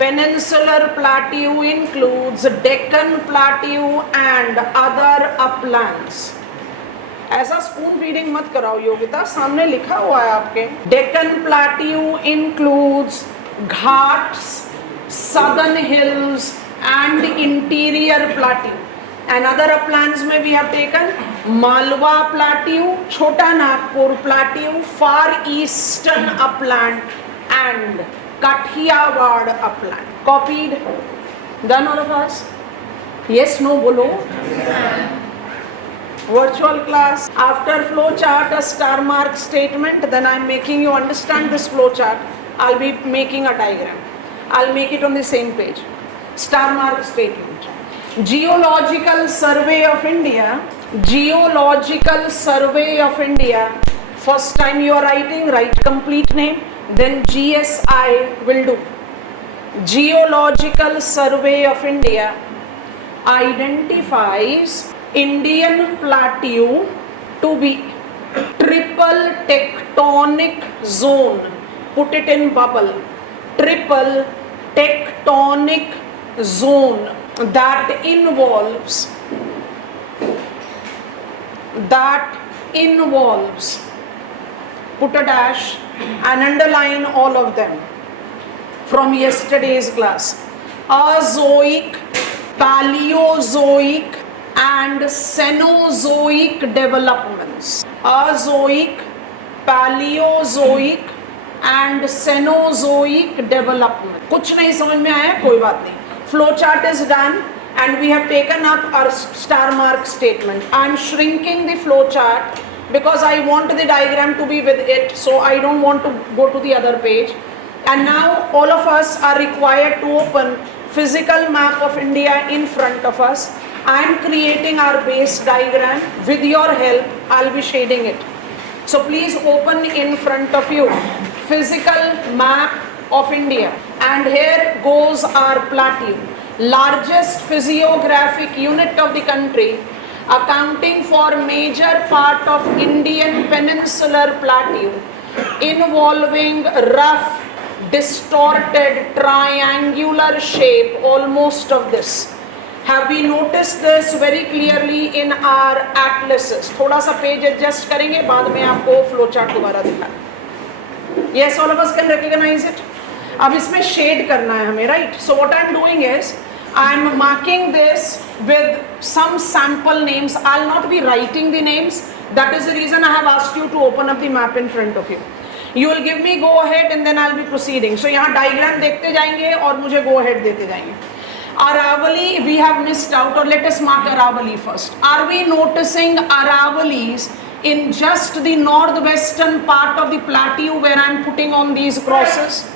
Peninsular plateau includes Deccan Plateau and other uplands. ऐसा spoon feeding मत कराओ योगिता, सामने लिखा हुआ है आपके. Deccan Plateau includes Ghats, southern hills and interior plateau. And other uplands में we have taken Malwa Plateau, Chota Nagpur Plateau, far eastern upland and Kathiawad upland. Copied? Done all of us? Yes, no, bolo. Virtual class. After flow chart, a star mark statement. Then I am making you understand this flow chart. I'll be making a diagram. I'll make it on the same page. Star mark statement. Geological Survey of India. Geological Survey of India. First time you are writing, write complete name. Then GSI will do. Geological Survey of India identifies Indian plateau to be triple tectonic zone. Put it in bubble. Triple tectonic zone that involves put a dash and underline all of them from yesterday's class. Azoic, Paleozoic and Cenozoic developments. Azoic, Paleozoic and Cenozoic development. कुछ नहीं समझ में आया, कोई बात नहीं. Flow chart is done and we have taken up our star mark statement. I am shrinking the flow chart because I want the diagram to be with it, so I don't want to go to the other page. And now all of us are required to open physical map of India in front of us. I am creating our base diagram. With your help, I'll be shading it. So please open in front of you physical map of India. And here goes our plateau, largest physiographic unit of the country, accounting for major part of Indian peninsular plateau, involving rough, distorted, triangular shape, almost of this. Have we noticed this very clearly in our atlases? थोड़ा सा page adjust करेंगे, बाद में आपको flow chart दोबारा दिखा. Yes, all of us can recognize it. अब इसमें शेड करना है हमें, right? So what I am doing is I am marking this with some sample names. I'll not be writing the names. That is the reason I have asked you to open up the map in front of you. You will give me go ahead and then I'll be proceeding. So यहाँ diagram देखते जाएंगे और मुझे go ahead देते जाएंगे. Aravali we have missed out, or let us mark Aravali first. Are we noticing Aravalis in just the northwestern part of the plateau where I am putting on these crosses?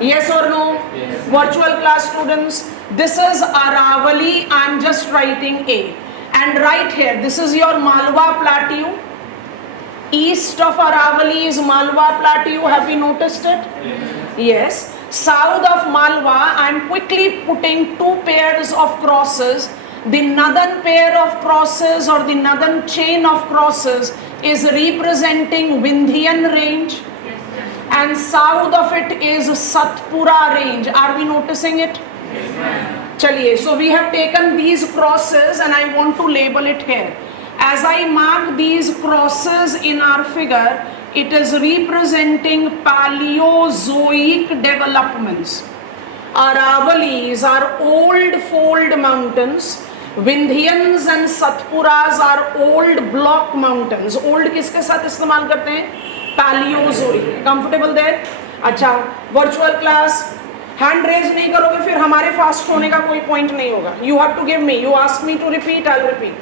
Yes or no? Yes. Virtual class students, this is Aravali. I am just writing A. And right here, this is your Malwa Plateau. East of Aravali is Malwa Plateau. Have you noticed it? Yes. South of Malwa, I am quickly putting two pairs of crosses. The northern pair of crosses or the northern chain of crosses is representing Vindhyan range. And south of it is Satpura range. Are we noticing it? Yes, Chaliye. So we have taken these crosses and I want to label it here. As I mark these crosses in our figure, it is representing Paleozoic developments. Aravalis are old fold mountains. Vindhyans and Satpuras are old block mountains. Old किसके साथ इस्तेमाल करते हैं? Paleozoic. Comfortable there? अच्छा, virtual class. Hand raise नहीं करोगे फिर हमारे fast होने का कोई point नहीं होगा. You have to give me. You ask me to repeat, I'll repeat.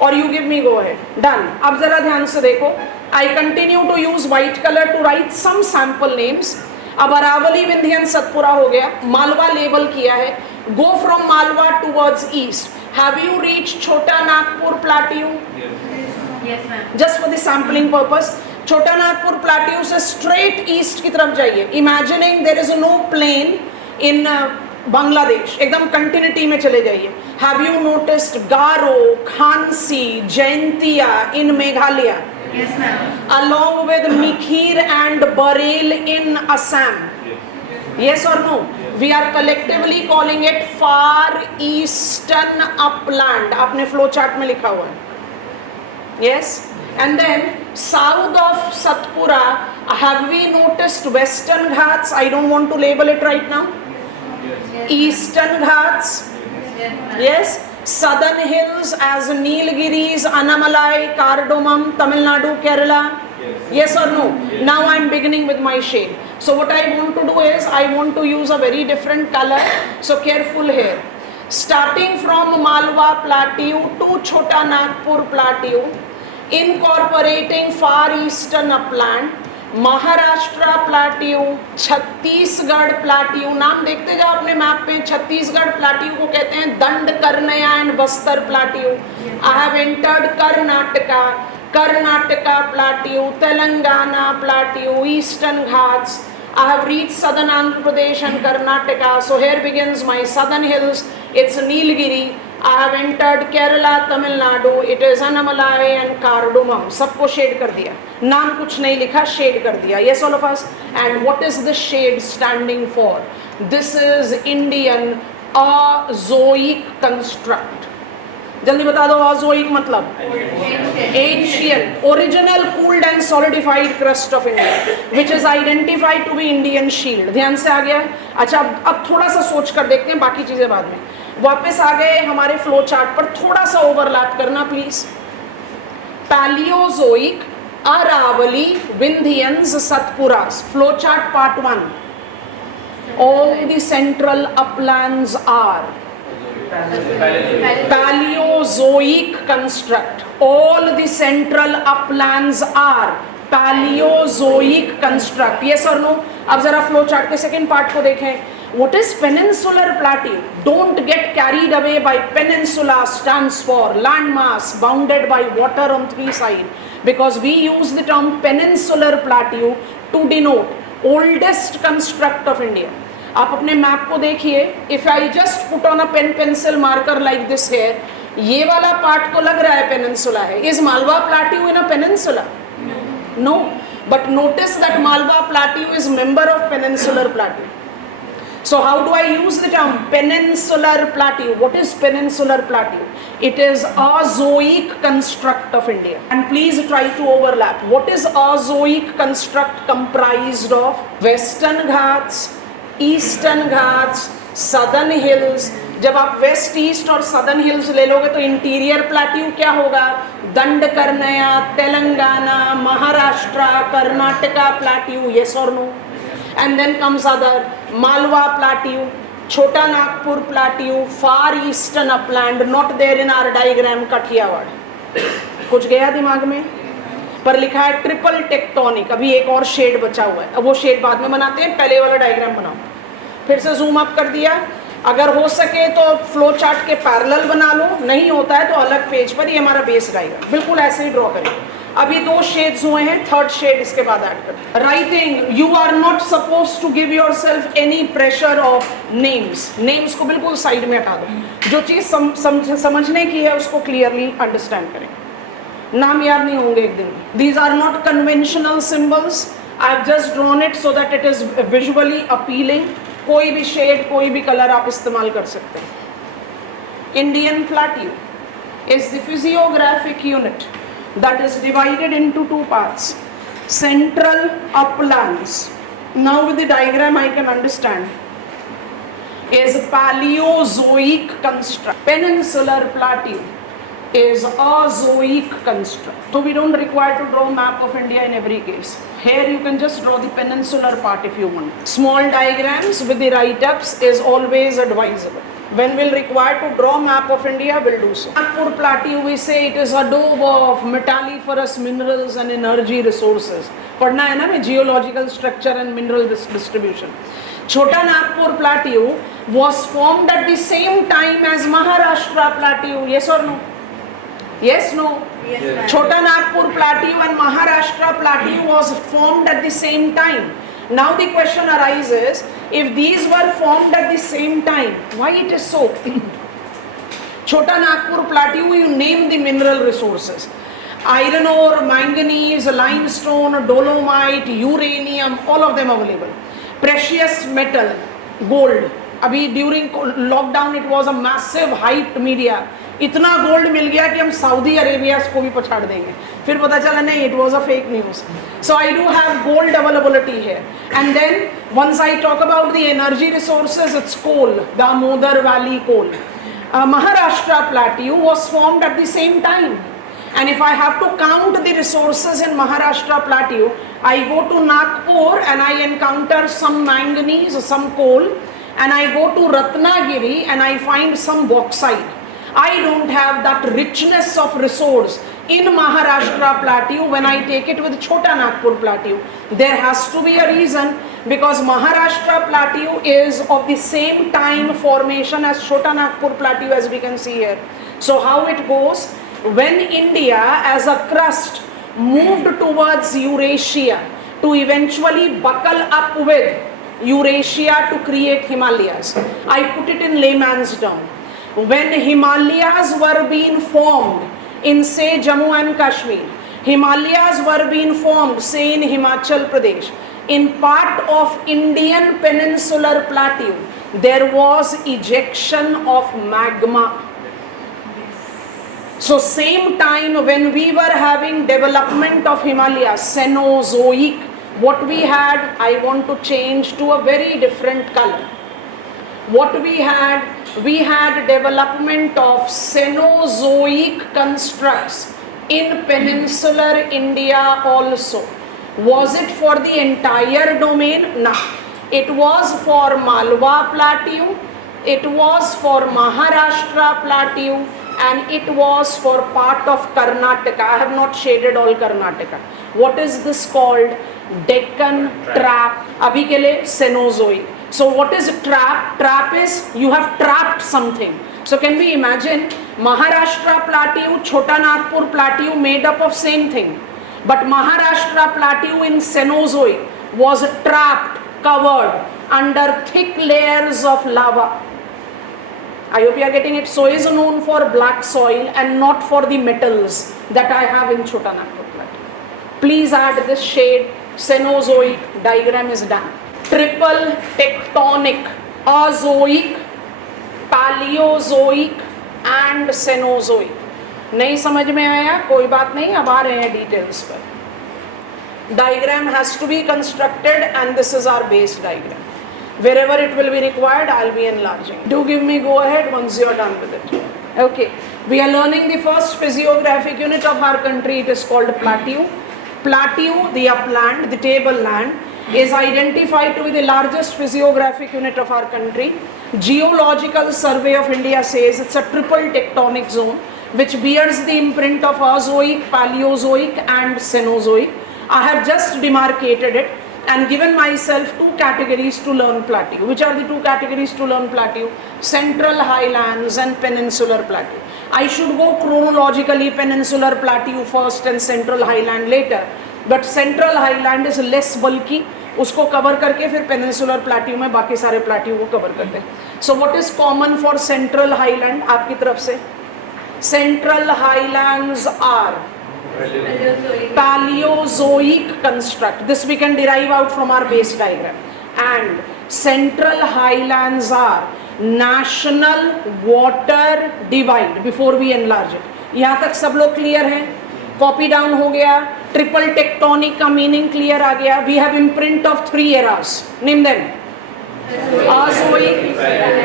Or you give me go ahead. Done. अब जरा ध्यान से देखो. I continue to use white color to write some sample names. अब अरावली, विंध्यन, सतपुरा हो गया. मालवा लेबल किया है. Go from Malwa towards east. Have you reached Chota Nagpur Plateau? Yes, ma'am. Just for the sampling purpose. Chota Nagpur plateau से straight east की तरफ जाइए. Imagining there is no plain in Bangladesh, एकदम कंटिन्यूटी में चले जाइए. हैव यू नोटिस्ड गारो, खांसी, जयंतिया इन Meghalaya? Yes, ma'am. Along with Mikhir and Bareil in Assam? Yes or no? We are collectively calling it far eastern upland. आपने flow chart में लिखा हुआ है. Yes, and then south of Satpura, have we noticed Western Ghats? I don't want to label it right now. Eastern Ghats, yes. Southern hills as Nilgiris, Annamalai, Cardamom, Tamil Nadu, Kerala. Yes or no? Now I am beginning with my shade. So what I want to do is I want to use a very different color. So careful here. Starting from Malwa Plateau to Chota Nagpur Plateau, incorporating far eastern upland, Maharashtra plateau, Chhattisgarh plateau. नाम देखते जाओ अपने map पे. Chhattisgarh plateau को कहते हैं Dandakaranya and Bastar plateau. I have entered Karnataka, Karnataka plateau, Telangana plateau, Eastern Ghats. I have reached southern Andhra Pradesh and Karnataka. So here begins my southern hills. It's Nilgiri. I have entered Kerala, Tamil Nadu. It is Annamalai and Cardamom. सबको shade कर दिया. नाम कुछ नहीं लिखा, shade कर दिया. Yes, all of us. And what is the shade standing for? This is Indian azoic construct. जल्दी बता दो azoic मतलब. Ancient, original, cooled and solidified crust of India, which is identified to be Indian shield. ध्यान से आ गया. अच्छा अब थोड़ा सा सोच कर देखते हैं, बाकी चीजें बाद में. वापस आ गए हमारे फ्लो चार्ट पर. थोड़ा सा ओवरलैप करना please. Palaeozoic, Aravalli, Vindhyans, Satpuras. Flow chart part 1. All the central uplands are Paleozoic construct. All the central uplands are Paleozoic construct. Yes or no? अब जरा फ्लो चार्ट के सेकेंड पार्ट को देखें. What is peninsular plateau? Don't get carried away by peninsula. Stands for landmass bounded by water on three sides. Because we use the term peninsular plateau to denote oldest construct of India. आप अपने map को देखिए. If I just put on a pen pencil marker like this here, ये वाला part को लग रहा है पेनिनसुला है. Is Malwa plateau in a peninsula? No. But notice that Malwa plateau is member of peninsular plateau. So how do I use the term peninsular plateau? What is peninsular plateau? It is azoic construct of India. And please try to overlap. What is azoic construct comprised of? Western Ghats, Eastern Ghats, southern hills. जब आप west, east और southern hills ले लोगे तो interior plateau क्या होगा? Dandakaranya, Telangana, Maharashtra, Karnataka plateau. Yes और no? And then comes other Malwa plateau, Chota Nagpur plateau, far eastern upland. Not there in our diagram. Kathiawar. कुछ गया दिमाग में? पर लिखा है ट्रिपल टेक्टोनिक. अभी एक और शेड बचा हुआ है. अब वो शेड बाद में बनाते हैं, पहले वाला डायग्राम बनाओ. फिर से जूम अप कर दिया. अगर हो सके तो फ्लो चार्ट के पैरेलल बना लो. नहीं होता है तो अलग पेज पर. ये हमारा बेस डायग्राम बिल्कुल ऐसे ही ड्रॉ करें. अभी 2 शेड्स हुए हैं, थर्ड शेड इसके बाद ऐड कर. Writing, you are not suppose to give yourself any pressure of names. Names को बिल्कुल साइड में हटा दो. जो चीज़ समझने की है उसको क्लियरली अंडरस्टैंड करें. नाम याद नहीं होंगे एक दिन. These are not conventional symbols. I have just drawn it so that it is visually appealing. कोई भी शेड, कोई भी कलर आप इस्तेमाल कर सकते हैं. Indian plateau is the physiographic unit that is divided into 2 parts. Central uplands. Now with the diagram I can understand. Is Paleozoic construct. Peninsular plateau is azoic construct. So we don't require to draw map of India in every case. Here you can just draw the peninsular part if you want. Small diagrams with the write-ups is always advisable. When we'll require to draw map of India, we'll do so. Nagpur Plateau, we say it is adobe of metalliferous minerals and energy resources. पढ़ना है ना में geological structure and mineral distribution. Chota Nagpur Plateau was formed at the same time as Maharashtra Plateau. Yes or no? Yes, no? Yes, ma'am. Chota Nagpur Plateau and Maharashtra Plateau was formed at the same time. Now the question arises, if these were formed at the same time, why it is so? Chota Nagpur Plateau, you name the mineral resources. Iron ore, manganese, limestone, dolomite, uranium, all of them available. Precious metal, gold. अभी during lockdown it was a massive hyped media, इतना gold मिल गया कि हम Saudi Arabia को भी पछाड़ देंगे, फिर पता चला नहीं it was a fake news. So I do have gold availability here. And then once I talk about the energy resources, it's coal, Damodar Valley coal. Maharashtra plateau was formed at the same time. And if I have to count the resources in Maharashtra plateau, I go to Nagpur and I encounter some manganese, some coal, and I go to Ratnagiri and I find some bauxite. I don't have that richness of resource in Maharashtra plateau when I take it with Chota Nagpur plateau. There has to be a reason, because Maharashtra plateau is of the same time formation as Chota Nagpur plateau, as we can see here. So how it goes, when India as a crust moved towards Eurasia to eventually buckle up with Eurasia to create Himalayas, I put it in layman's term. When Himalayas were being formed in say Jammu and Kashmir, Himalayas were being formed say in Himachal Pradesh, in part of Indian peninsular plateau, there was ejection of magma. So same time when we were having development of Himalayas, Cenozoic, what we had, I want to change to a very different color. What we had development of Cenozoic constructs in peninsular India also. Was it for the entire domain? No. It was for Malwa plateau, it was for Maharashtra plateau, and it was for part of Karnataka. I have not shaded all Karnataka. What is this called? Deccan trap. Abhi ke liye Cenozoic. So what is trap? Trap is you have trapped something. So can we imagine Maharashtra plateau, Chota Nagpur plateau made up of same thing, but Maharashtra plateau in Cenozoic was trapped, covered under thick layers of lava. I hope you are getting it. So is known for black soil and not for the metals that I have in Chota Nagpur plateau. Please add this shade. Cenozoic diagram is done. Triple tectonic, Azoic, Paleozoic and Cenozoic. नहीं समझ में आया कोई बात नहीं, अब आ रहे हैं डिटेल्स पर. Diagram has to be constructed and this is our base diagram. Wherever it will be required, I'll be enlarging. Do give me go ahead once you are done with it. Okay, we are learning the first physiographic unit of our country. It is called plateau. Plateau, the upland, the tableland, is identified to be the largest physiographic unit of our country. Geological Survey of India says it's a triple tectonic zone which bears the imprint of Azoic, Paleozoic and Cenozoic. I have just demarcated it and given myself two categories to learn plateau. Which are the two categories to learn plateau? Central highlands and peninsular plateau. I should go chronologically, peninsular plateau first and central highland later, but central highland is less bulky, उसको cover करके फिर peninsular plateau में बाकी सारे plateau को cover करते हैं. So what is common for central highland आपकी तरफ से? Central highlands are Paleozoic construct. This we can derive out from our base diagram. And central highlands are national water divide. Before we enlarge it, यहाँ तक सब लोग clear हैं? Copy down हो गया. ट्रिपल टेक्टोनिक का मीनिंग क्लियर आ गया. We have imprint of 3 eras. Name them. Azoic,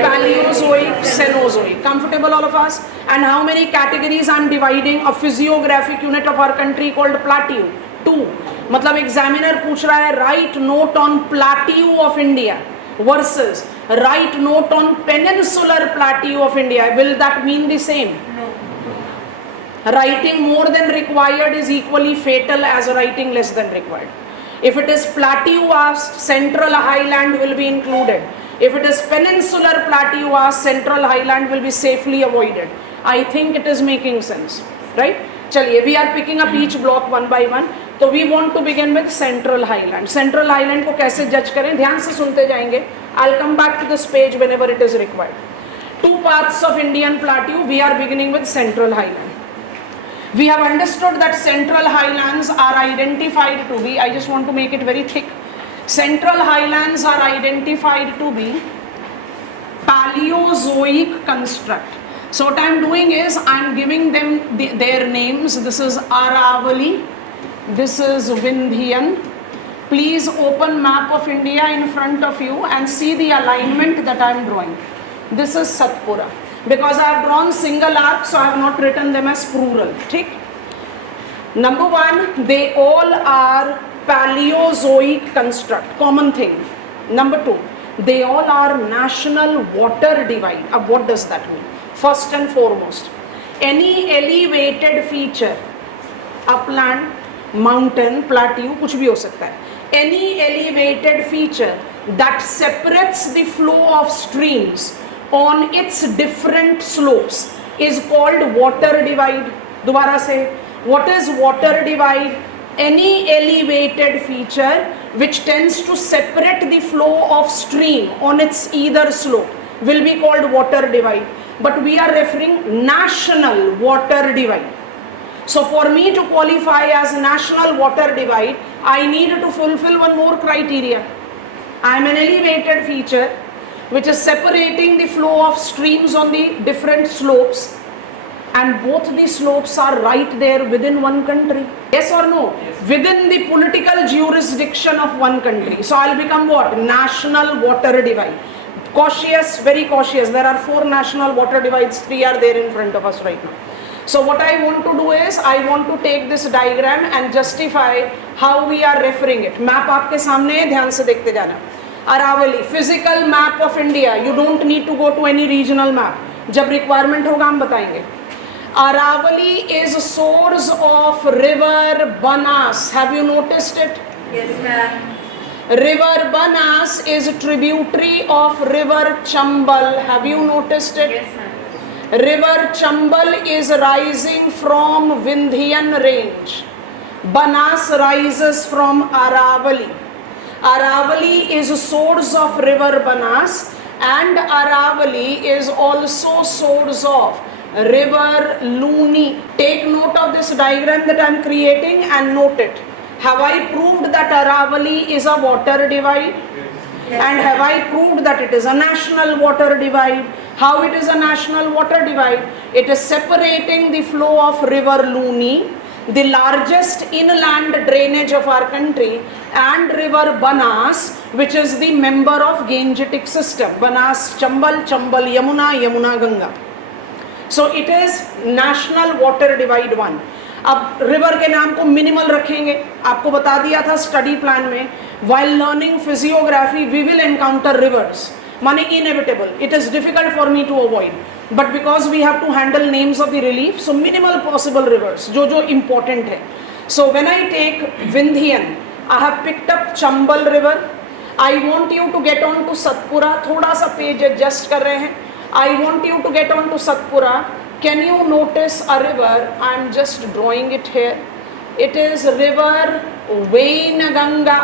Paleozoic, Cenozoic. Comfortable all of us? And how many categories I am dividing a physiographic unit of our country called plateau? 2. मतलब examiner पूछ रहा है write note on plateau of India versus write note on peninsular plateau of India. Will that mean the same? No. Writing more than required is equally fatal as writing less than required. If it is plateau asked, central highland will be included. If it is peninsular plateau asked, central highland will be safely avoided. I think it is making sense, right? चलिए, we are picking up each block one by one. तो we want to begin with central highland. Central highland को कैसे जज करें? ध्यान से सुनते जाएंगे. I'll come back to this page whenever it is required. 2 parts of Indian plateau. We are beginning with central highland. We have understood that central highlands are identified to be, I just want to make it very thick. Central highlands are identified to be Paleozoic construct. So what I am doing is I am giving them their names. This is Aravali, this is Vindhyan. Please open map of India in front of you and see the alignment that I am drawing. This is Satpura. Because I have drawn single arc, so I have not written them as plural. ठीक? Number one, they all are Paleozoic construct, common thing. Number two, they all are national water divide. अब what does that mean? First and foremost, any elevated feature, upland, mountain, plateau, कुछ भी हो सकता है. Any elevated feature that separates the flow of streams on its different slopes is called water divide. दोबारा से, what is water divide? Any elevated feature which tends to separate the flow of stream on its either slope will be called water divide. But we are referring national water divide. So for me to qualify as national water divide, I need to fulfill one more criteria. I am an elevated feature which is separating the flow of streams on the different slopes, and both the slopes are right there within one country. Yes or no? Yes. Within the political jurisdiction of one country. So I'll become what? National water divide. Cautious, very cautious. There are 4 national water divides, 3 are there in front of us right now. So what I want to do is, I want to take this diagram and justify how we are referring it. Map आपके सामने है, ध्यान से देखते जाना. Aravali, physical map of India. You don't need to go to any regional map. जब requirement होगा हम बताएंगे. Aravali is a source of river Banas. Have you noticed it? Yes, ma'am. River Banas is a tributary of river Chambal. Have you noticed it? Yes, ma'am. River Chambal is rising from Vindhyan range. Banas rises from Aravali. Aravali is a source of river Banas, and Aravali is also source of river Luni. Take note of this diagram that I am creating and note it. Have I proved that Aravali is a water divide? Yes. And have I proved that it is a national water divide? How it is a national water divide? It is separating the flow of river Luni, the largest inland drainage of our country, and river Banas, which is the member of Gangetic system. Banas, Chambal, Chambal, Yamuna, Yamuna, Ganga. So it is national water divide 1. अब river के नाम को minimal रखेंगे. आपको बता दिया था study plan में, while learning physiography we will encounter rivers. माने inevitable. It is difficult for me to avoid, but because we have to handle names of the relief, so minimal possible rivers जो important है. So when I take Vindhyan, I have picked up Chambal river. I want you to get on to Satpura. थोड़ा सा page adjust कर रहे हैं. I want you to get on to Satpura. Can you notice a river? I am just drawing it here. It is river Wainganga.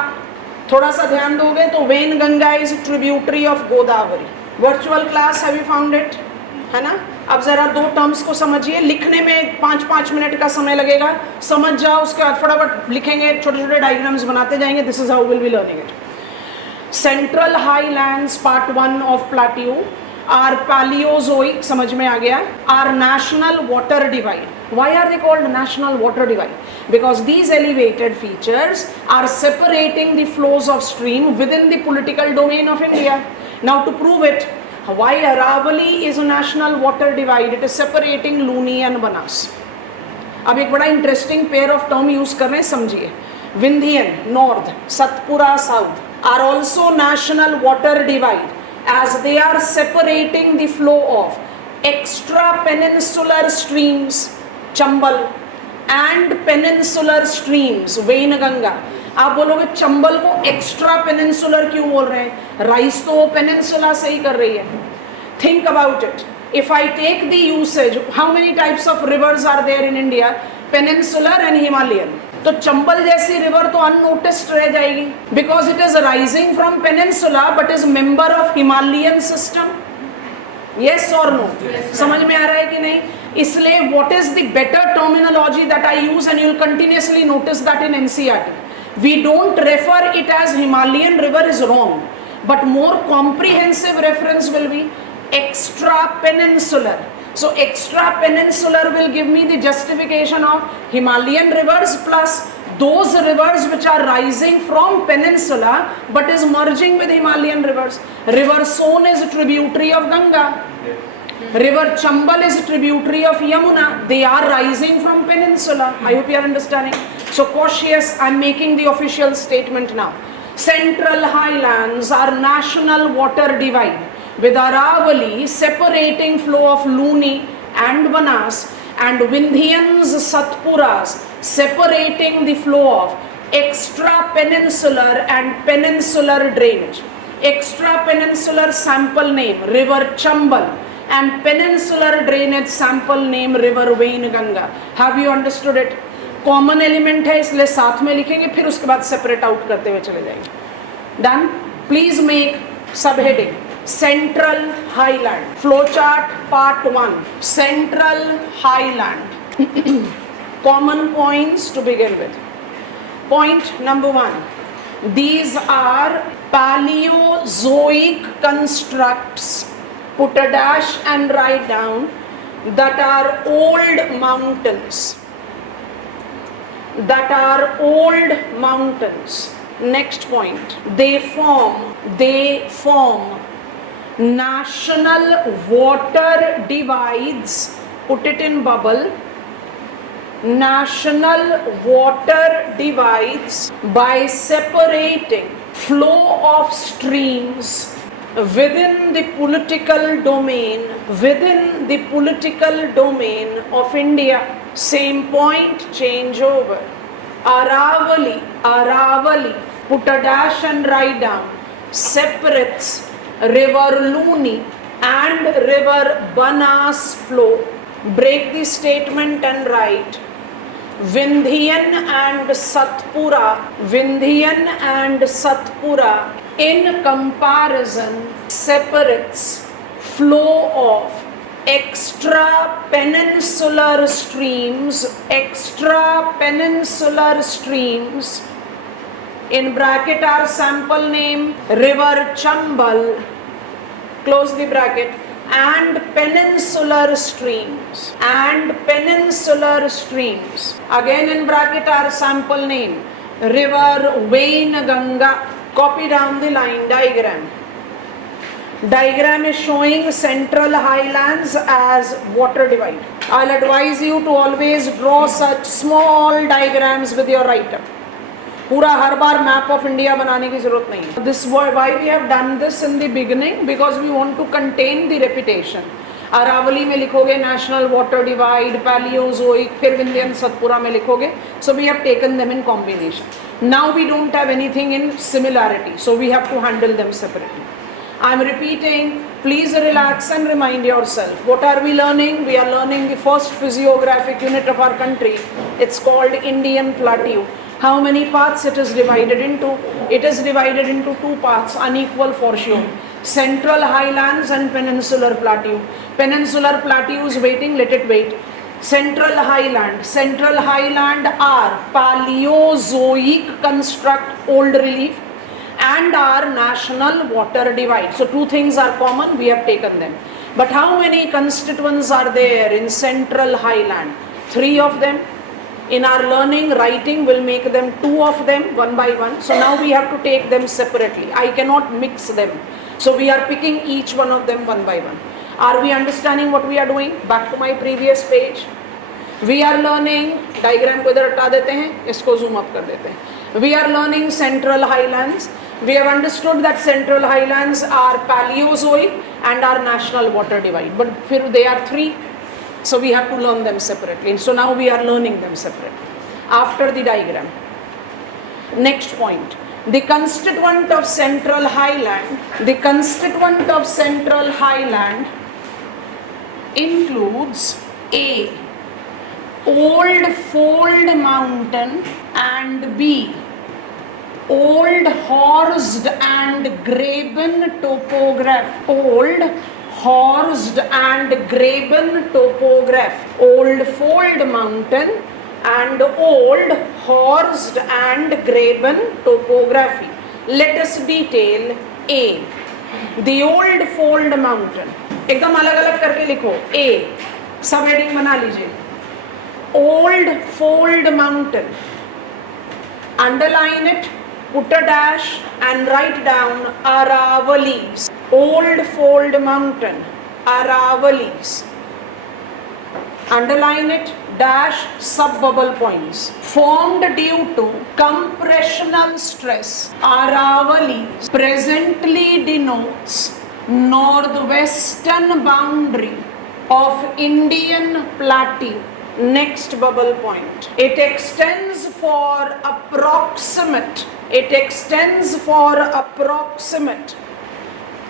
थोड़ा सा ध्यान दोगे तो Wainganga is a tributary of Godavari. Virtual class, have you found it? है ना? अब जरा 2 terms को समझिए. लिखने में 5-5 मिनट का समय लगेगा. समझ जाओ, उसके बाद फटाफट लिखेंगे, छोटे-छोटे डायग्राम्स बनाते जाएंगे. This is how we will be learning it. Central Highlands Part 1 of Plateau are Paleozoic, समझ में आ गया, are national water divide. Why are they called national water divide? Because these elevated features are separating the flows of stream within the political domain of India. Now to prove it, why Aravali is a national water divide? It is separating Luni and Banas. अब एक बड़ा interesting pair of term use कर रहे हैं, समझिए. Vindhyan north, Satpura south are also national water divide, as they are separating the flow of extra peninsular streams Chambal and peninsular streams Wainganga. आप बोलोगे चंबल को एक्स्ट्रा पेनिनसुलर क्यों बोल रहे हैं? राइस तो पेनिनसुला से ही कर रही है. Think about it. If I take the usage, how many types of rivers are there in India? Peninsular and Himalayan. तो चंबल जैसी रिवर तो अननोटिस्ड रह जाएगी, because it is rising from peninsula but is member of Himalayan system. Yes और no? समझ में आ रहा है कि नहीं? इसलिए what is the better terminology that I use, and you will continuously notice that in NCERT. We don't refer it as Himalayan river is wrong, but more comprehensive reference will be extra peninsular. So extra peninsular will give me the justification of Himalayan rivers plus those rivers which are rising from peninsula but is merging with Himalayan rivers. River Son is a tributary of Ganga. River Chambal is a tributary of Yamuna. They are rising from peninsula. I hope you are understanding. So cautious, I am making the official statement now. Central highlands are national water divide with Aravali separating flow of Luni and Banas and Vindhyans Satpuras separating the flow of extra peninsular and peninsular drainage. Extra peninsular sample name River Chambal and peninsular drainage sample name River Wainganga. Have you understood it? Common element है इसलिए साथ में लिखेंगे, फिर उसके बाद separate out करते हुए चले जाएंगे. Done. Please make sub heading central highland. Flow chart part 1. Central highland. Common points to begin with. Point number 1. These are Paleozoic constructs, put a dash and write down, that are old mountains. That are old mountains. Next point. They form national water divides. Put it in bubble. National water divides by separating flow of streams within the political domain of India. Same point, change over. Aravali, put a dash and write down, separates River Luni and River Banas flow. Break the statement and write, Vindhyan and Satpura in comparison separates flow of extra peninsular streams, in bracket our sample name River Chambal, close the bracket, and peninsular streams, again in bracket our sample name River Wainganga. Copy down the line diagram. Diagram is showing central highlands as water divide. I'll advise you to always draw such small diagrams with your writer. पूरा हर बार map of India बनाने की जरूरत नहीं है. This why we have done this in the beginning, because we want to contain the repetition. Aravalli में लिखोगे national water divide, Palaeozoic, फिर विंध्यन सतपुरा में लिखोगे. So we have taken them in combination. Now we don't have anything in similarity, so we have to handle them separately. I am repeating, please relax and remind yourself. What are we learning? We are learning the first physiographic unit of our country. It's called Indian Plateau. How many parts it is divided into? It is divided into 2 parts, unequal for sure. Central highlands and peninsular plateau. Peninsular plateau is waiting, let it wait. Central highland are Paleozoic construct, old relief, and our national water divide. So 2 things are common, we have taken them. But how many constituents are there in central highland? 3 of them. In our learning, writing will make them 2 of them, one by one. So now we have to take them separately. I cannot mix them. So we are picking each one of them one by one. Are we understanding what we are doing? Back to my previous page. We are learning, diagram को इधर हटा देते हैं, इसको zoom up कर देते हैं. We are learning central highlands. We have understood that central highlands are Paleozoic and are national water divide. But फिर they are 3. So we have to learn them separately. So now we are learning them separately. After the diagram. Next point. The constituent of central highland includes A, old fold mountain, and B, old horsed and graben topography. Old fold mountain and old horsed and graben topography. Let us detail A. The old fold mountain. एकदम अलग अलग करके लिखो. A, सब heading बना लीजिए. Old Fold Mountain. Underline it, put a dash and write down Aravalis. Old Fold Mountain, Aravalis. Underline it, dash, sub bubble points. Formed due to compressional stress, Aravalis presently denotes northwestern boundary of Indian Plateau. Next bubble point. It extends for approximate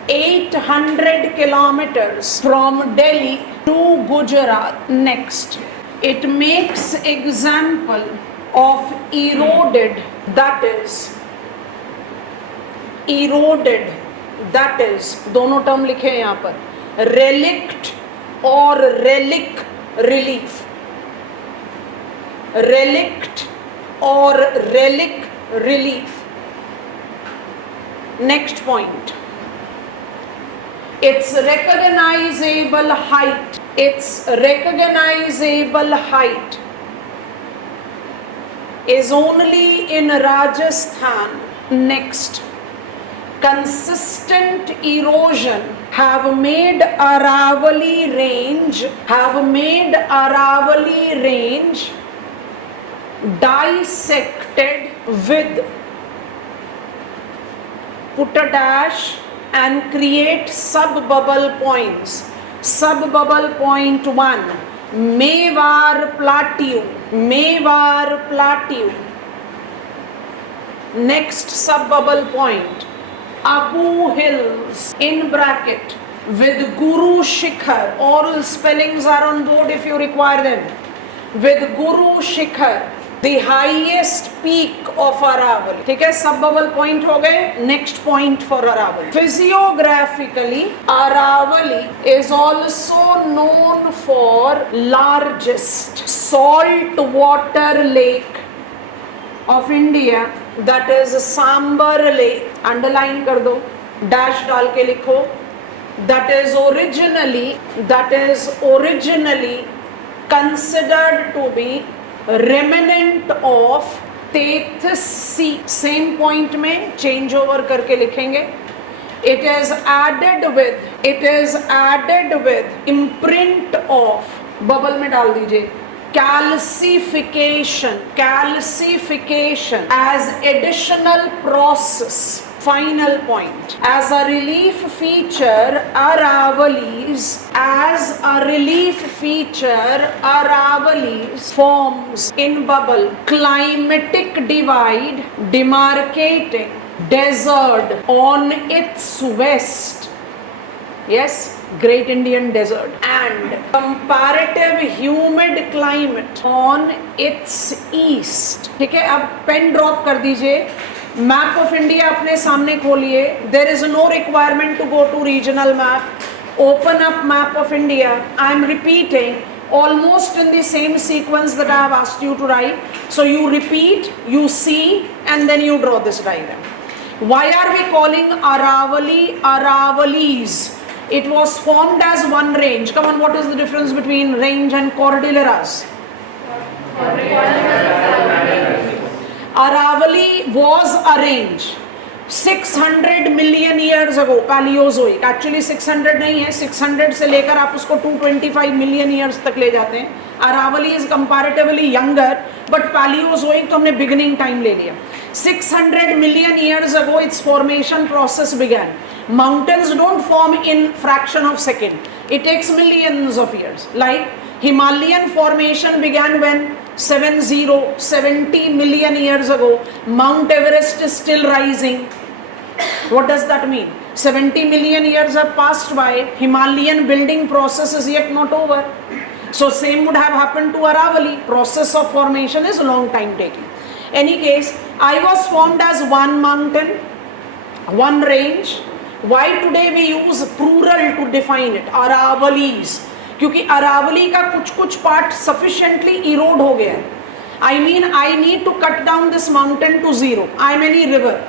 800 kilometers from Delhi to Gujarat. Next, it makes example of eroded, that is दोनों term लिखे हैं यहाँ पर, relict और relic relief. Relict or relic relief. Next point. Its recognizable height. Its recognizable height is only in Rajasthan. Next. Consistent erosion have made Aravali range dissected with, put a dash and create sub bubble points. Sub bubble point 1, Mewar Plateau. Next sub bubble point, Abu Hills in bracket with Guru Shikhar. Oral spellings are on board if you require them. With Guru Shikhar, the highest peak of Aravali. ठीक है, सब bubble point हो गए. Next point for Aravali. Physiographically, Aravali is also known for largest salt water lake of India, that is Sambar Lake. Underline कर दो, dash डाल के लिखो. That is originally considered to be remnant of Tethys Sea. Same point में change over करके लिखेंगे. It is added with imprint of, bubble में डाल दीजिए, calcification as additional process. Final point. As a relief feature, Aravalis forms in bubble climatic divide demarcating desert on its west. Yes, Great Indian Desert, and comparative humid climate on its east. ठीक है, अब pen drop कर दीजिए. Map of India अपने सामने खोलिए. There is no requirement to go to regional map. Open up map of India. I am repeating almost in the same sequence that I have asked you to write. So you repeat, you see, and then you draw this diagram. Why are we calling Aravali Aravalis? It was formed as one range. Come on, what is the difference between range and cordilleras? Aravali was a range 600 million years ago, Paleozoic. Actually 600 नहीं है, 600 से लेकर आप उसको 225 million years तक ले जाते हैं. Aravali is comparatively younger, but Paleozoic तो हमने beginning time ले लिया. 600 million years ago its formation process began. Mountains don't form in fraction of second. It takes millions of years. Like Himalayan formation began when 70 million years ago. Mount Everest is still rising. What does that mean? 70 million years have passed by. Himalayan building process is yet not over. So same would have happened to Aravali. Process of formation is a long time taking. Any case, I was formed as one mountain, one range. Why today we use plural to define it? Aravalis. क्योंकि अरावली का कुछ part sufficiently erode हो गया है. I mean, I need to cut down this mountain to zero. I'm any river.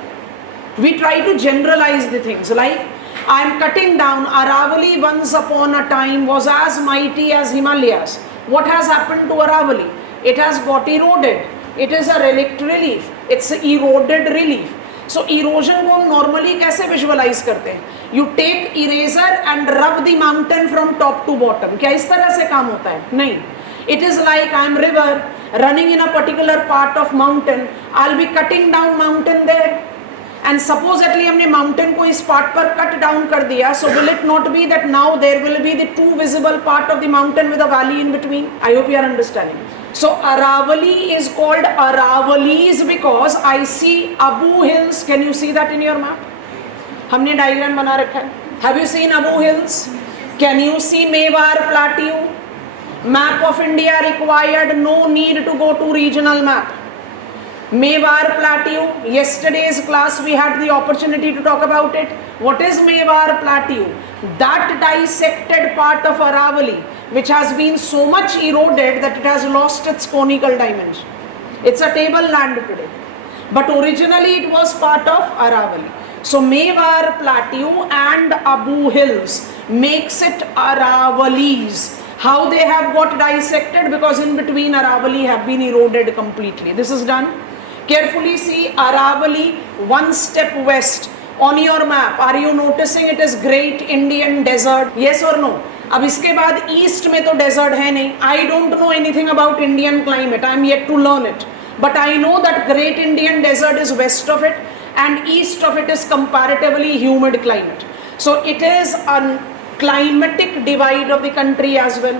We try to generalize the things like I am cutting down. Aravalli once upon a time was as mighty as Himalayas. What has happened to Aravalli? It has got eroded. It is a relict relief. It's an eroded relief. So erosion को हम normally कैसे visualize करते हैं? You take eraser and rub the mountain from top to bottom. क्या इस तरह से काम होता है? नहीं. It is like I am river running in a particular part of mountain. I'll be cutting down mountain there. And supposedly हमने mountain को इस part पर cut down कर दिया. So will it not be that now there will be the two visible part of the mountain with a valley in between? I hope you are understanding. So Aravalli is called Aravallis because I see Abu Hills. Can you see that in your map? हमने diagram बना रखा है. Have you seen Abu Hills? Can you see Mewar Plateau? Map of India required, no need to go to regional map. Mewar Plateau, yesterday's class we had the opportunity to talk about it. What is Mewar Plateau? That dissected part of Aravalli which has been so much eroded that it has lost its conical dimension. It's a tableland today. But originally it was part of Aravalli. So Mewar Plateau and Abu Hills makes it Aravallis. How they have got dissected? Because in between Aravalli have been eroded completely. This is done. Carefully see Aravalli one step west on your map. Are you noticing it is Great Indian Desert? Yes or no? अब इसके बाद east में तो desert है नहीं. I don't know anything about Indian climate. I am yet to learn it. But I know that Great Indian Desert is west of it and east of it is comparatively humid climate. So it is a climatic divide of the country as well.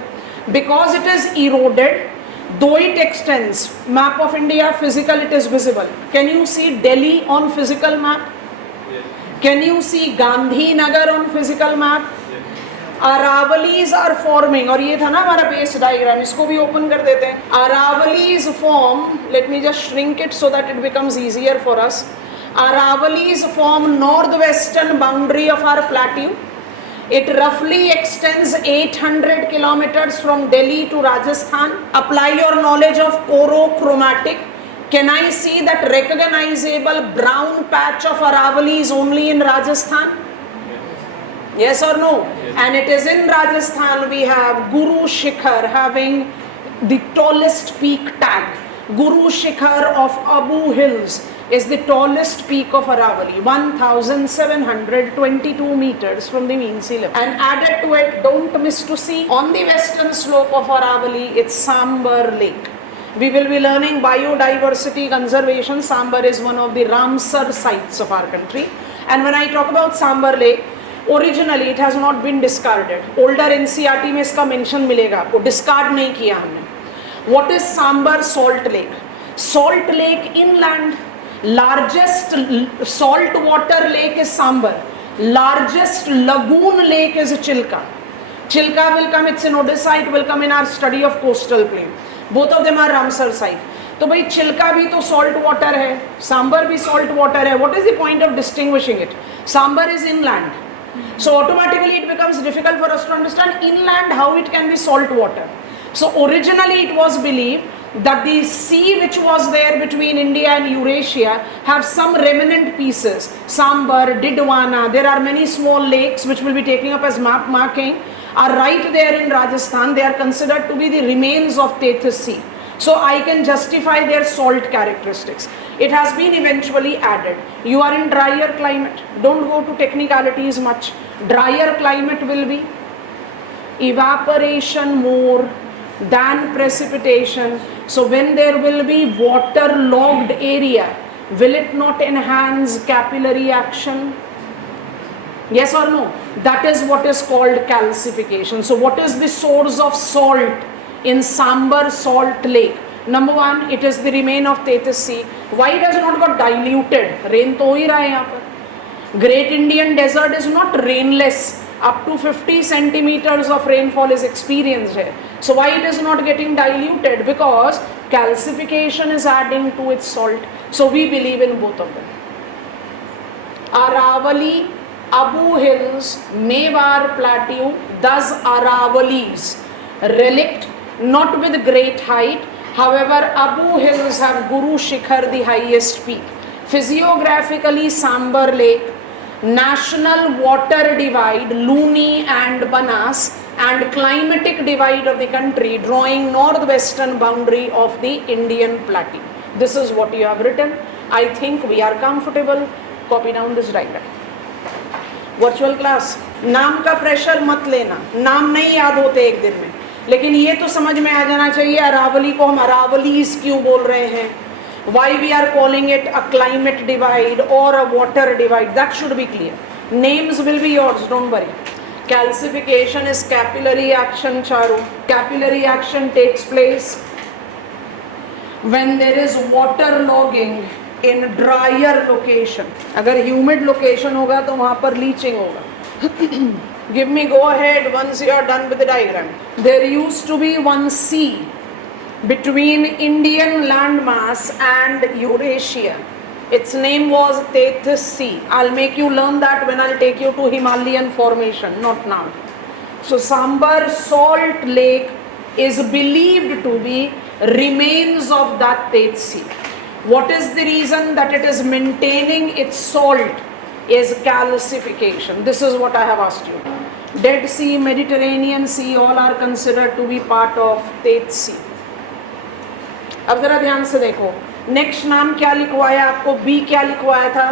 Because it is eroded, though it extends, map of India, physical, it is visible. Can you see Delhi on physical map? Yes. Can you see Gandhinagar on physical map? Aravallis are forming, और ये था ना हमारा base diagram, इसको भी open कर देते हैं. Aravallis form, let me just shrink it so that it becomes easier for us. Aravallis form northwestern boundary of our plateau. It roughly extends 800 kilometers from Delhi to Rajasthan. Apply your knowledge of chorochromatic. Can I see that recognizable brown patch of Aravalli is only in Rajasthan? Yes or no? Yes. And it is in Rajasthan we have Guru Shikhar having the tallest peak tag. Guru Shikhar of Abu Hills is the tallest peak of Aravalli, 1722 meters from the mean sea level. And added to it, don't miss to see, on the western slope of Aravalli, it's Sambar Lake. We will be learning biodiversity conservation. Sambar is one of the Ramsar sites of our country. And when I talk about Sambar Lake, originally it has not been discarded. Older NCERT में इसका mention मिलेगा आपको, discard नहीं किया हमने. What is Sambar Salt Lake? Salt Lake inland. Largest salt water lake is Sambar. Largest lagoon lake is Chilka. Chilka will come, it's in Odisha, it will come in our study of coastal plain. Both of them are Ramsar site. तो भाई चिल्का भी तो salt water है, सांबर भी salt water है. What is the point of distinguishing it? Sambar is inland. So automatically it becomes difficult for us to understand inland how it can be salt water. So originally it was believed that the sea which was there between India and Eurasia have some remnant pieces. Sambar, Didwana, there are many small lakes which will be taking up as map marking, are right there in Rajasthan. They are considered to be the remains of Tethys Sea. So I can justify their salt characteristics. It has been eventually added. You are in drier climate. Don't go to technicalities much. Drier climate will be evaporation more than precipitation. So when there will be water-logged area, will it not enhance capillary action? Yes or no? That is what is called calcification. So what is the source of salt in Sambar Salt Lake? Number one, it is the remain of Tethys Sea. Why it has not got diluted? Rain तो ही रहा है यहाँ पर. Great Indian Desert is not rainless. Up to 50 centimeters of rainfall is experienced here. So why it is not getting diluted? Because calcification is adding to its salt. So we believe in both of them. Aravalli, Abu Hills, Mewar Plateau, thus Aravallis, relict, not with great height. However, Abu Hills have Guru Shikhar, the highest peak. Physiographically, Sambar Lake, national water divide, Luni and Banas, and climatic divide of the country, drawing northwestern boundary of the Indian plateau. This is what you have written. I think we are comfortable. Copy down this diagram. Virtual class, नाम का pressure मत लेना, नाम नहीं याद होते एक दिन में, लेकिन ये तो समझ में आ जाना चाहिए अरावली को हम अरावलीज क्यों बोल रहे हैं, why we are calling it a climate divide or a water divide, that should be clear. Names will be yours, don't worry. Calcification is capillary action, Charu. Capillary action takes place when there is water logging in drier location. अगर humid location होगा तो वहाँ पर leaching होगा. Give me go ahead once you are done with the diagram. There used to be one sea between Indian landmass and Eurasia. Its name was Tethys Sea. I'll make you learn that when I'll take you to Himalayan formation, not now. So Sambar Salt Lake is believed to be remains of that Tethys Sea. What is the reason that it is maintaining its salt? Is calcification. This is what I have asked you. Dead Sea, Mediterranean Sea, all are considered to be part of Tethys Sea. अब जरा ध्यान से देखो, next नाम क्या लिखवाया आपको, B क्या लिखवाया था,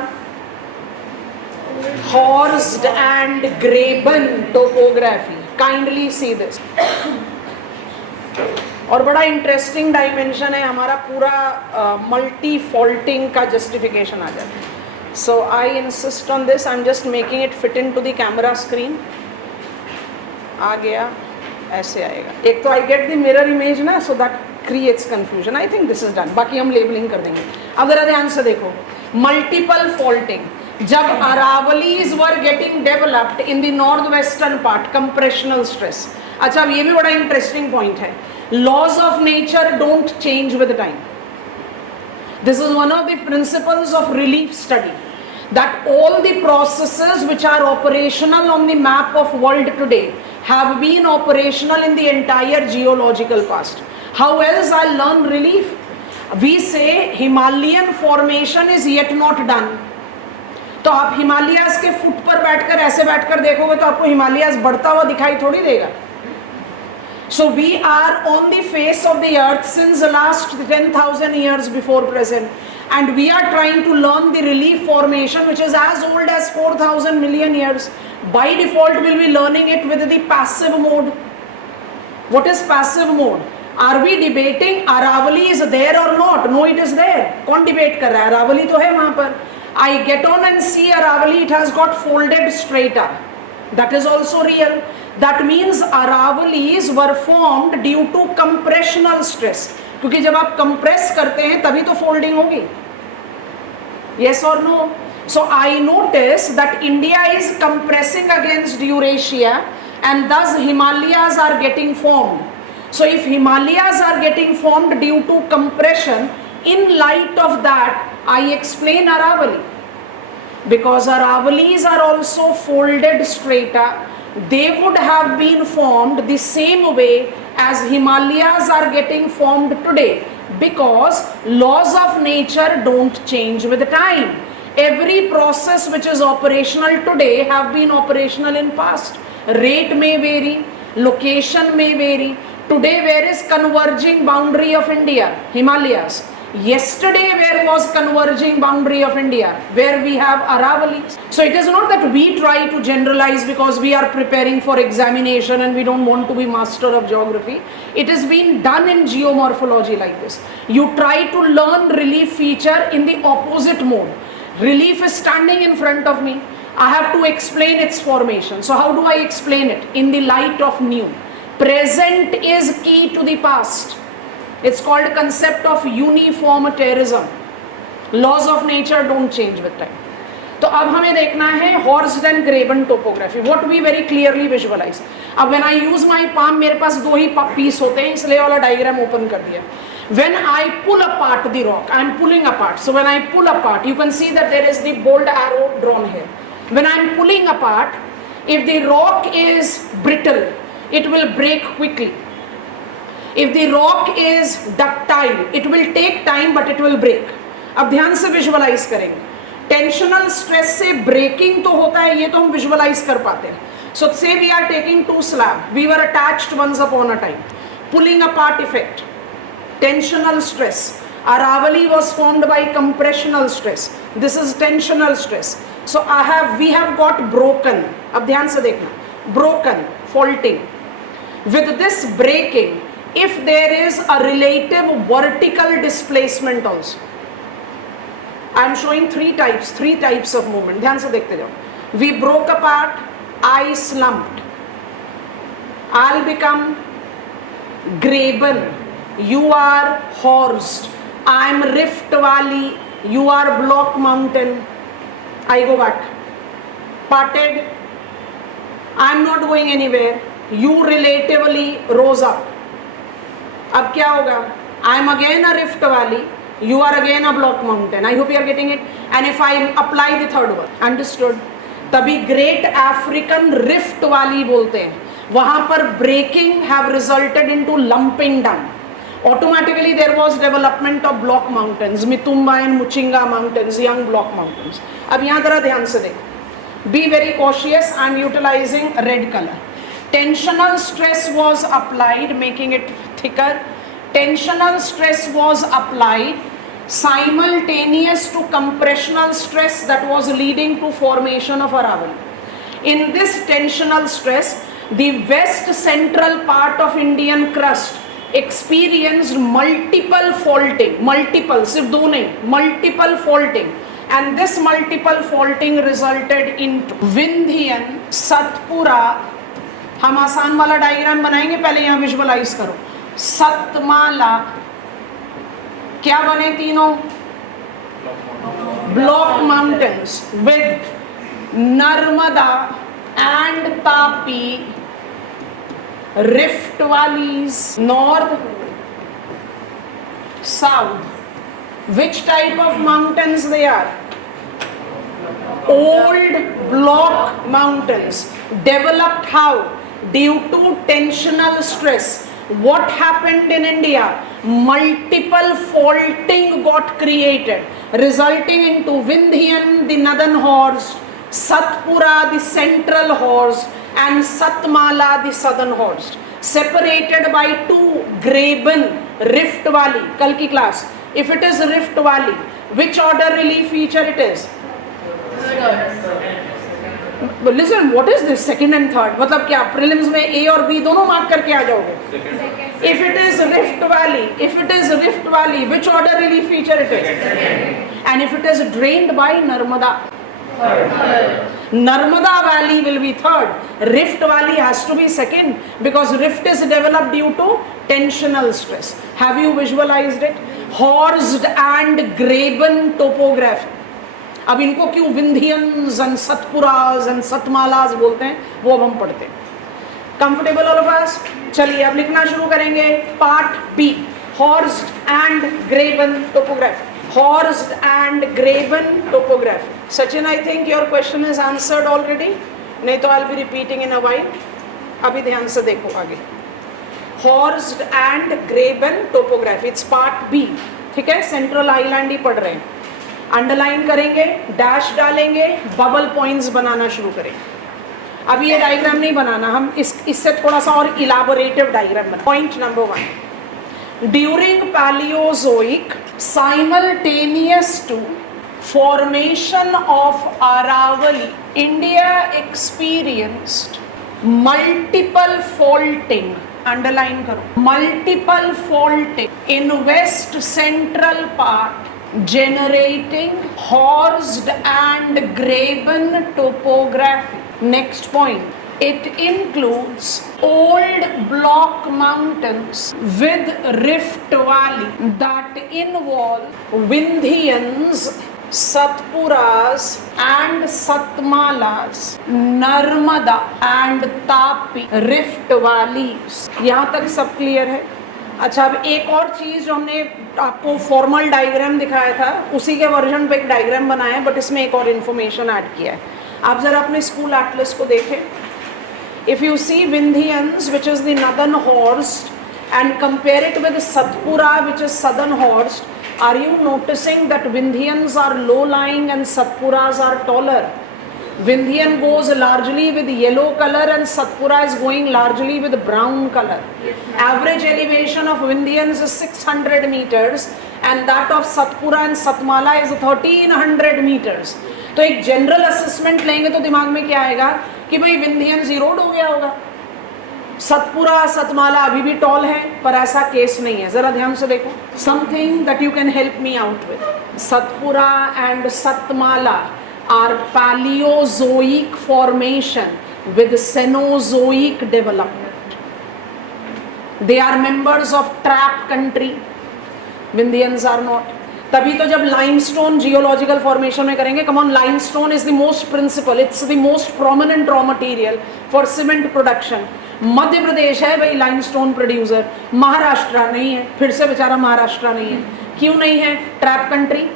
horst and graben topography. Kindly see this. और बड़ा इंटरेस्टिंग डायमेंशन है, हमारा पूरा मल्टी फॉल्टिंग का जस्टिफिकेशन आ जाता है. So I insist on this. I am just making it fit into the camera screen. आ गया, ऐसे आएगा. एक तो I get the mirror image ना, so that creates confusion. I think this is done. बाकी हम लेबलिंग कर देंगे. अब जरा ध्यान से देखो, मल्टीपल फॉल्टिंग. जब Aravallis were getting developed in the north western part, compressional stress. अच्छा, अब ये भी बड़ा इंटरेस्टिंग पॉइंट है. Laws of nature don't change with time. This is one of the principles of relief study, that all the processes which are operational on the map of world today have been operational in the entire geological past. How else I'll learn relief? We say Himalayan formation is yet not done. तो आप हिमालयाज के foot पर बैठकर ऐसे बैठकर देखोगे तो आपको हिमालयाज बढ़ता हुआ दिखाई थोड़ी देगा. So we are on the face of the earth since the last 10,000 years before present, and we are trying to learn the relief formation which is as old as 4,000 million years. By default we'll be learning it with the passive mode. What is passive mode? Are we debating Aravali is there or not? No, it is there. कौन debate कर रहा है? Aravali तो है वहाँ पर. I get on and see Aravali, it has got folded strata. That is also real. That means Aravalis were formed due to compressional stress. क्योंकि जब आप compress करते हैं तभी तो folding होगी. Yes or no? So I notice that India is compressing against Eurasia, and thus Himalayas are getting formed. So if Himalayas are getting formed due to compression, in light of that I explain Aravali. Because Aravalis are also folded strata, they would have been formed the same way as Himalayas are getting formed today, because laws of nature don't change with time. Every process which is operational today have been operational in past. Rate may vary, location may vary. Today where is converging boundary of India? Himalayas. Yesterday where was converging boundary of India? Where we have Aravalis. So it is not that we try to generalize because we are preparing for examination and we don't want to be master of geography. It is being done in geomorphology like this. You try to learn relief feature in the opposite mode. Relief is standing in front of me. I have to explain its formation. So how do I explain it? In the light of new. Present is key to the past. It's called concept of uniformitarianism. Laws of nature don't change with time. तो अब हमें देखना है horsed and graben topography. What we very clearly visualize. अब when I use my palm, मेरे पास दो ही piece होते हैं, इसलिए वाला डायग्राम ओपन कर दिया. When I pull apart the rock, I am pulling apart. So when I pull apart, you can see that there is the bold arrow drawn here. When I am pulling apart, if the rock is brittle, it will break quickly. If the rock is ductile, it will take time but it will break. अब ध्यान से visualise करेंगे. Tensional stress से breaking तो होता है, ये तो हम विजुअलाइज कर पाते हैं. So say we are taking two slab, we were attached once upon a time, pulling apart effect, tensional stress. Aravali was formed by compressional stress. This is tensional stress. So we have got broken. अब ध्यान से देखना, broken, faulting. With this breaking, if there is a relative vertical displacement also, I am showing three types of movement. ध्यान से देखते जाओ. We broke apart, I slumped. I'll become graben. You are horsed. I am Rift Valley. You are Block Mountain. I go back. Parted. I am not going anywhere. You relatively rose up. अब क्या होगा? I am again a Rift Valley. You are again a Block Mountain. I hope you are getting it. And if I apply the third one, understood? तभी Great African Rift Valley बोलते हैं. वहाँ पर breaking have resulted into lumping down. Automatically there was development of block mountains, Mitumba and Muchinga mountains, young block mountains. अब यहाँ जरा ध्यान से देखो. Be very cautious. I am utilizing red color. Tensional stress was applied, making it thicker. Tensional stress was applied simultaneous to compressional stress that was leading to formation of Aravali. In this tensional stress, the west central part of Indian crust experienced multiple faulting, सिर्फ दो नहीं, multiple faulting, and this multiple faulting resulted into Vindhyan, Satpura. हम आसान वाला diagram बनाएंगे, पहले यहाँ visualise करो. सतमाला, क्या बने तीनों? Block mountains with Narmada and Tapi, Rift valleys, north, south. Which type of mountains they are? Old block mountains. Developed how? Due to tensional stress. What happened in India? Multiple faulting got created, resulting into Vindhyan, the northern horse, Satpura, the central horse, and Satmala, the southern horse, separated by two graben, Rift Valley. कल की class, if it is Rift Valley, which order relief feature it is? But listen, what is this second and third? मतलब क्या prelims में A और B दोनों mark करके आ जाओगे? If it is Rift Valley, which order relief feature it is? And if it is drained by Narmada, Narmada Valley will be third. Rift Valley has to be second because rift is developed due to tensional stress. Have you visualized it? Horsed and graben topography. अब इनको क्यों Vindhyans and Satpuras and Satmalas बोलते हैं, वो अब हम पढ़ते हैं. Comfortable all of us? चलिए अब लिखना शुरू करेंगे. Part B, horsed and graben topography. Horsed and graben topography. Sachin, I think your question is answered already. नहीं तो I'll be repeating in a while. अभी ध्यान से देखो आगे. Horsed and graben topography. It's part B. ठीक है, central island ही पढ़ रहे हैं. अंडरलाइन करेंगे, डैश डालेंगे, बबल पॉइंट्स बनाना शुरू करेंगे. अभी ये डायग्राम नहीं बनाना, हम इससे थोड़ा सा और इलाबोरेटिव डायग्राम बना. Point number 1. During Palaeozoic, simultaneous to formation of Aravali, India experienced multiple faulting. Underline करो. Multiple faulting in west central part, generating horsed and graben topography. Next point. It includes old block mountains with Rift Valley that involve Vindhyans, Satpuras and Satmalas, Narmada and Tapi, Rift Valleys. यहाँ तक सब clear है? अच्छा, अब एक और चीज़ जो हमने आपको फॉर्मल डायग्राम दिखाया था, उसी के वर्जन पे एक डायग्राम बनाया है, बट इसमें एक और इन्फॉर्मेशन ऐड किया है. आप ज़रा अपने स्कूल एटलस को देखें. If you see Vindhyans, which is the northern horse, and compare it with Satpura, which is southern horse, Are you noticing that Vindhyans are low-lying and Satpuras are taller? Vindhyan goes largely with yellow color and Satpura is going largely with brown color. Yes, ma'am. Average elevation of Vindhyans is 600 meters and that of Satpura and Satmala is 1300 meters. तो एक general assessment लेंगे तो दिमाग में क्या आएगा कि भाई विंध्यन जीरोड हो गया होगा, सतपुरा सतमाला अभी भी टॉल है, पर ऐसा केस नहीं है. जरा ध्यान से देखो, something that you can help me out with. Satpura and Satmala are Palaeozoic formation with Cenozoic development. They are members of trap country. Vindhyans are not. तभी तो जब लाइमस्टोन जियोलॉजिकल फॉर्मेशन में करेंगे, come on, limestone is the most principal, it's the most prominent raw material for cement production. Madhya Pradesh है भाई limestone producer, Maharashtra नहीं है. फिर से बेचारा महाराष्ट्र नहीं है. क्यों नहीं है? Trap country.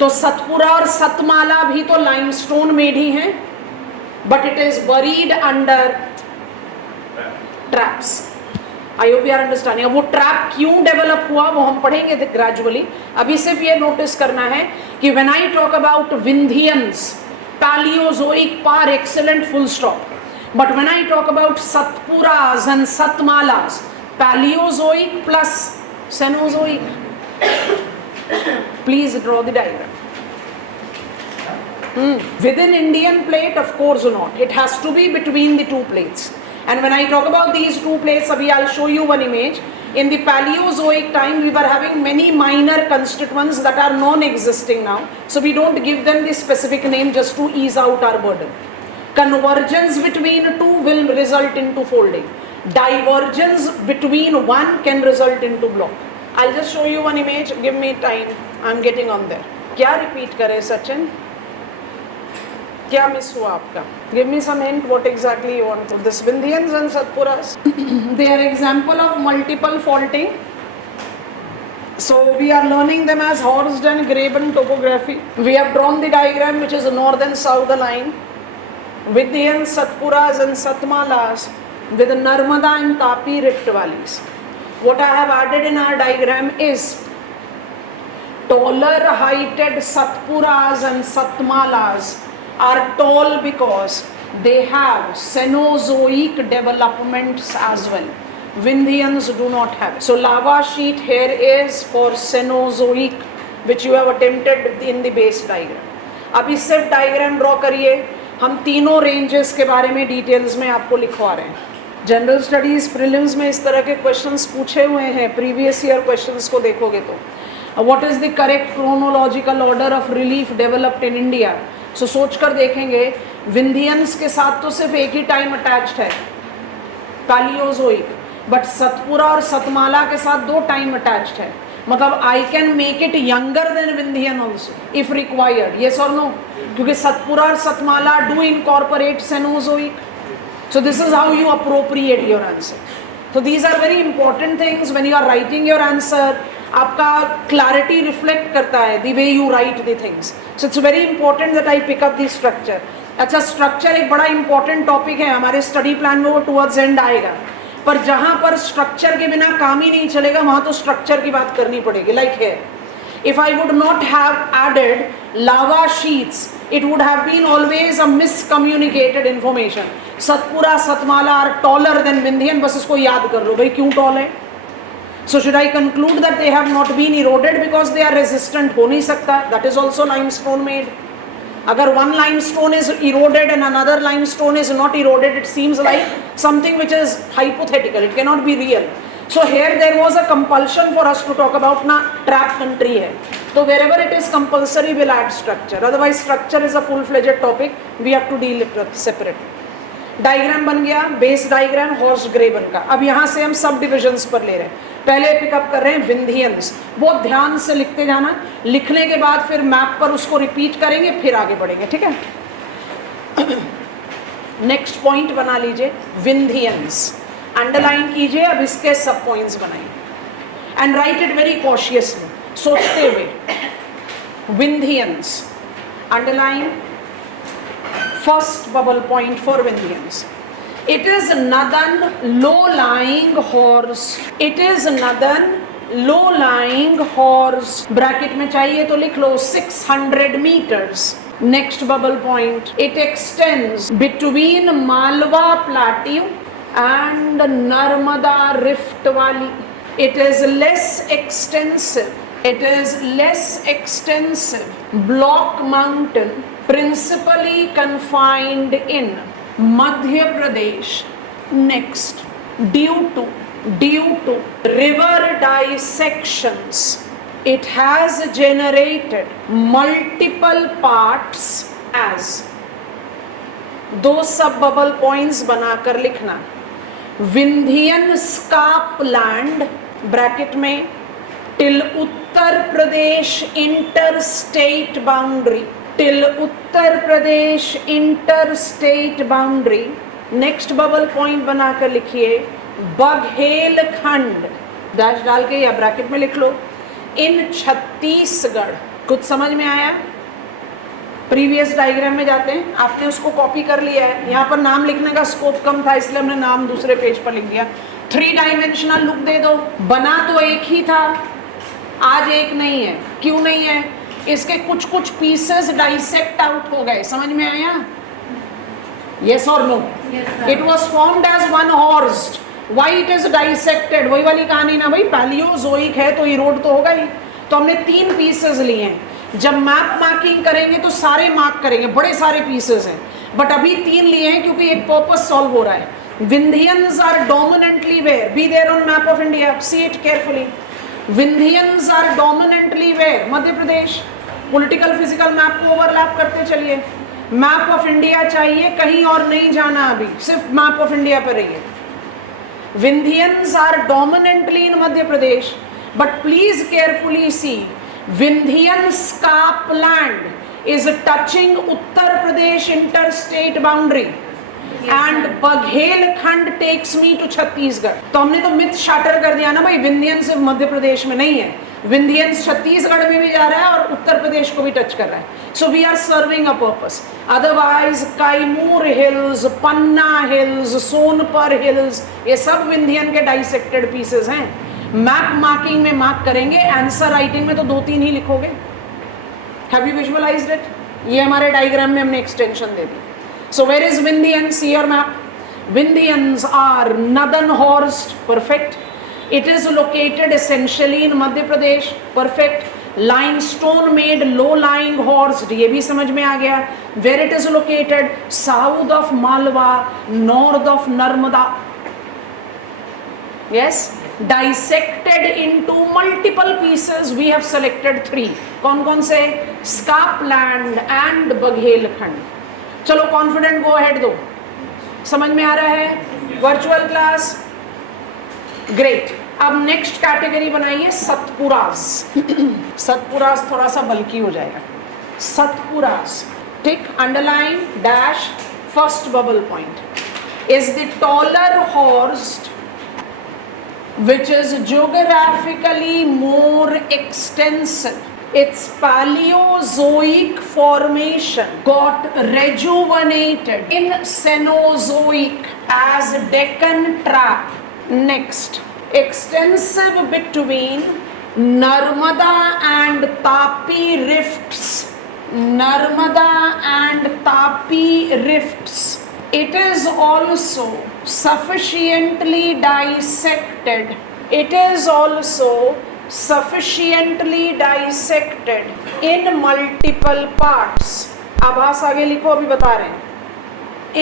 तो सतपुरा और सतमाला भी तो लाइमस्टोन मेड ही हैं, but it is buried under traps. I hope you are understanding. अब वो ट्रैप क्यों डेवलप हुआ वो हम पढ़ेंगे ग्रेजुअली. अभी सिर्फ ये नोटिस करना है कि when I talk about Vindhyans, Palaeozoic par excellent, full stop. But when I talk about Satpuras and Satmalas, Paleozoic plus Cenozoic. Please draw the diagram. Within Indian plate, of course not. It has to be between the two plates. And when I talk about these two plates, abhi I'll show you one image. In the Paleozoic time, we were having many minor constituents that are non-existing now. So we don't give them the specific name just to ease out our burden. Convergence between two will result into folding. Divergence between one can result into block. I'll just show you one image. Give me time. I'm getting on there. क्या repeat करे सचिन? क्या miss हुआ आपका? Give me some hint. What exactly you want to? This Vindhyans and Satpuras. They are example of multiple faulting. So we are learning them as Horst and Graben topography. We have drawn the diagram which is north and south aligned. Vindhyans, Satpuras and Satmalas with Narmada and Tapi rift valleys. What I have added in our diagram is taller heighted Satpuras and Satmalas are tall because they have Cenozoic developments as well. Vindhyans do not have. So lava sheet here is for Cenozoic, which you have attempted in the base diagram. अभी सिर्फ diagram draw करिए. हम तीनों ranges के बारे में details में आपको लिखवा रहे हैं. जनरल स्टडीज प्रीलिम्स में इस तरह के क्वेश्चंस पूछे हुए हैं. प्रीवियस ईयर क्वेश्चंस को देखोगे तो what is the correct chronological order of relief developed in India. So सोच कर देखेंगे, विंध्यंस के साथ तो सिर्फ एक ही टाइम अटैच्ड है, पैलियोजोइक, बट सतपुरा और सतमाला के साथ दो टाइम अटैच्ड है. मतलब I can make it younger than Vindhyan also if required. Yes और नो? क्योंकि सतपुरा और Satmala do incorporate Cenozoic. So this is how you appropriate your answer. So these are very important things when you are writing your answer. आपका clarity reflect करता है the way you write the things. So it's very important that I pick up the structure. अच्छा, structure एक बड़ा important topic है हमारे study plan में, वो towards end आएगा. पर जहाँ पर structure के बिना काम ही नहीं चलेगा वहाँ तो structure की बात करनी पड़ेगी. Like here, if I would not have added lava sheets, it would have been always a miscommunicated information. Satpura, Satmala are taller than Vindhyan. बस इसको याद कर लो भाई क्यों tall है. So should I conclude that they have not been eroded because they are resistant? हो नहीं सकता. That is also limestone made. अगर one limestone is eroded and another limestone is not eroded, it seems like something which is hypothetical. It cannot be real. So here there was a compulsion for us to talk about ना trap country है. So wherever it is compulsory, we'll add structure. Otherwise, structure is a full-fledged topic. We have to deal it separate. Diagram बन गया, base diagram Horst ग्रेबन का. अब यहाँ से हम सब डिविजन्स पर ले रहे हैं. पहले पिकअप कर रहे हैं विंध्यंस. बहुत ध्यान से लिखते जाना. लिखने के बाद फिर मैप पर उसको रिपीट करेंगे, फिर आगे बढ़ेंगे. ठीक है? नेक्स्ट पॉइंट बना लीजिए विंध्यंस. अंडरलाइन कीजिए. अब इसके सब पॉइंट्स बनाइए and write it very cautiously, सोचते हुए. Vindhyans underline. First bubble point for Vindhyans. It is northern low-lying horse. It is northern low lying horse, bracket में चाहिए तो लिख लो 600 metres. Next bubble point, it extends between Malwa plateau and Narmada rift valley. It is less extensive. It is less extensive. Block mountain, principally confined in Madhya Pradesh. Next, due to river dissections, it has generated multiple parts as. दो सब bubble points बनाकर लिखना. Vindhyan scarp land bracket में till Uttar Pradesh inter state boundary, till Uttar Pradesh inter state boundary. Next bubble point बनाकर लिखिए Baghelkhand, dash डाल के या ब्रैकेट में लिख लो, इन छत्तीसगढ़. कुछ समझ में आया? प्रीवियस डायग्राम में जाते हैं, आपने उसको कॉपी कर लिया है. यहाँ पर नाम लिखने का स्कोप कम था इसलिए हमने नाम दूसरे पेज पर लिख दिया. 3 डायमेंशनल लुक दे दो. बना तो एक ही था, आज एक नहीं है. क्यों नहीं है? इसके कुछ कुछ पीसेस डाइसेक्ट आउट हो गए. समझ में आया? यस और no? It was formed as one horse. Why it is dissected? वही वाली कहानी ना भाई, पैलियोजोइक है तो इरोड तो होगा ही. तो हमने 3 पीसेस लिए हैं. जब मैप मार्किंग करेंगे तो सारे मार्क करेंगे, बड़े सारे पीसेस हैं, बट अभी 3 लिए हैं क्योंकि एक पर्पस सॉल्व हो रहा है. Vindhyans are dominantly where? Be there on map of India, see it carefully. Vindhyans are dominantly where? Madhya Pradesh. Political physical map को ओवरलैप करते चलिए. मैप ऑफ इंडिया चाहिए, कहीं और नहीं जाना, अभी सिर्फ मैप ऑफ इंडिया पर रहिए. Vindhyans are dominantly in Madhya Pradesh, but please carefully see, Vindhyan Scarp land is touching Uttar Pradesh interstate boundary, and Baghelkhand takes me to Chhattisgarh. तो हमने तो मिथ शाटर कर दिया ना भाई, विंध्यन सिर्फ मध्य प्रदेश में नहीं है, विंध्यन छत्तीसगढ़ में भी जा रहा है और उत्तर प्रदेश को भी टच कर रहा है. So we are serving a purpose. Otherwise Kaimur hills, Panna hills, Sonpar hills, ये सब विंध्यन के डाइसेक्टेड पीसेस हैं. मैप मार्किंग में मार्क करेंगे, आंसर राइटिंग में तो 2-3 ही लिखोगे. Have you visualised it? ये हमारे डायग्राम में हमने एक्सटेंशन दे दी. So where is Vindhyan? See your map. Vindhyans are northern horst, perfect. It is located essentially in Madhya Pradesh, perfect. Limestone made low lying horse, ये भी समझ में आ गया. Where it is located? South of Malwa, north of Narmada. Yes, dissected into multiple pieces. We have selected 3. कौन कौन से? Scarp land and Baghelkhand. चलो कॉन्फिडेंट गो अहेड दो. समझ में आ रहा है? Virtual class, great. अब नेक्स्ट कैटेगरी बनाइए सतपुरास. सतपुरास थोड़ा सा बल्कि हो जाएगा. Satpuras, tick, underline, dash. First bubble point is the taller horst which is geographically more extensive. Its Paleozoic formation got rejuvenated in Cenozoic as Deccan Trap. Next, extensive between Narmada and Tapi rifts. Narmada and Tapi rifts. It is also sufficiently dissected. It is also sufficiently dissected in multiple parts. आभास आगे लिखो, अभी बता रहे हैं.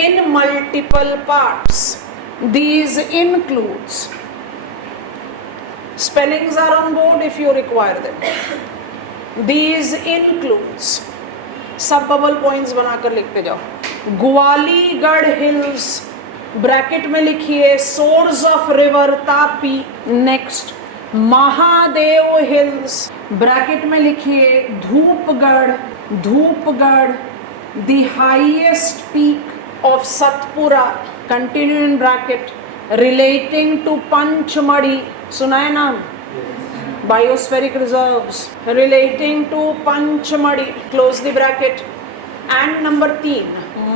In multiple parts. These includes, spellings are on board if you require them. These includes, सब bubble points बनाकर लिखते जाओ. ग्वालीगढ़ हिल्स, ब्रैकेट में लिखिए source of river Tapi. Next, Mahadev hills, bracket में लिखिए Dhupgarh. Dhupgarh, the highest peak of Satpura, continue in bracket, relating to Pachmarhi. सुना है नाम? Biospheric reserves, relating to Pachmarhi, close the bracket. And number 3,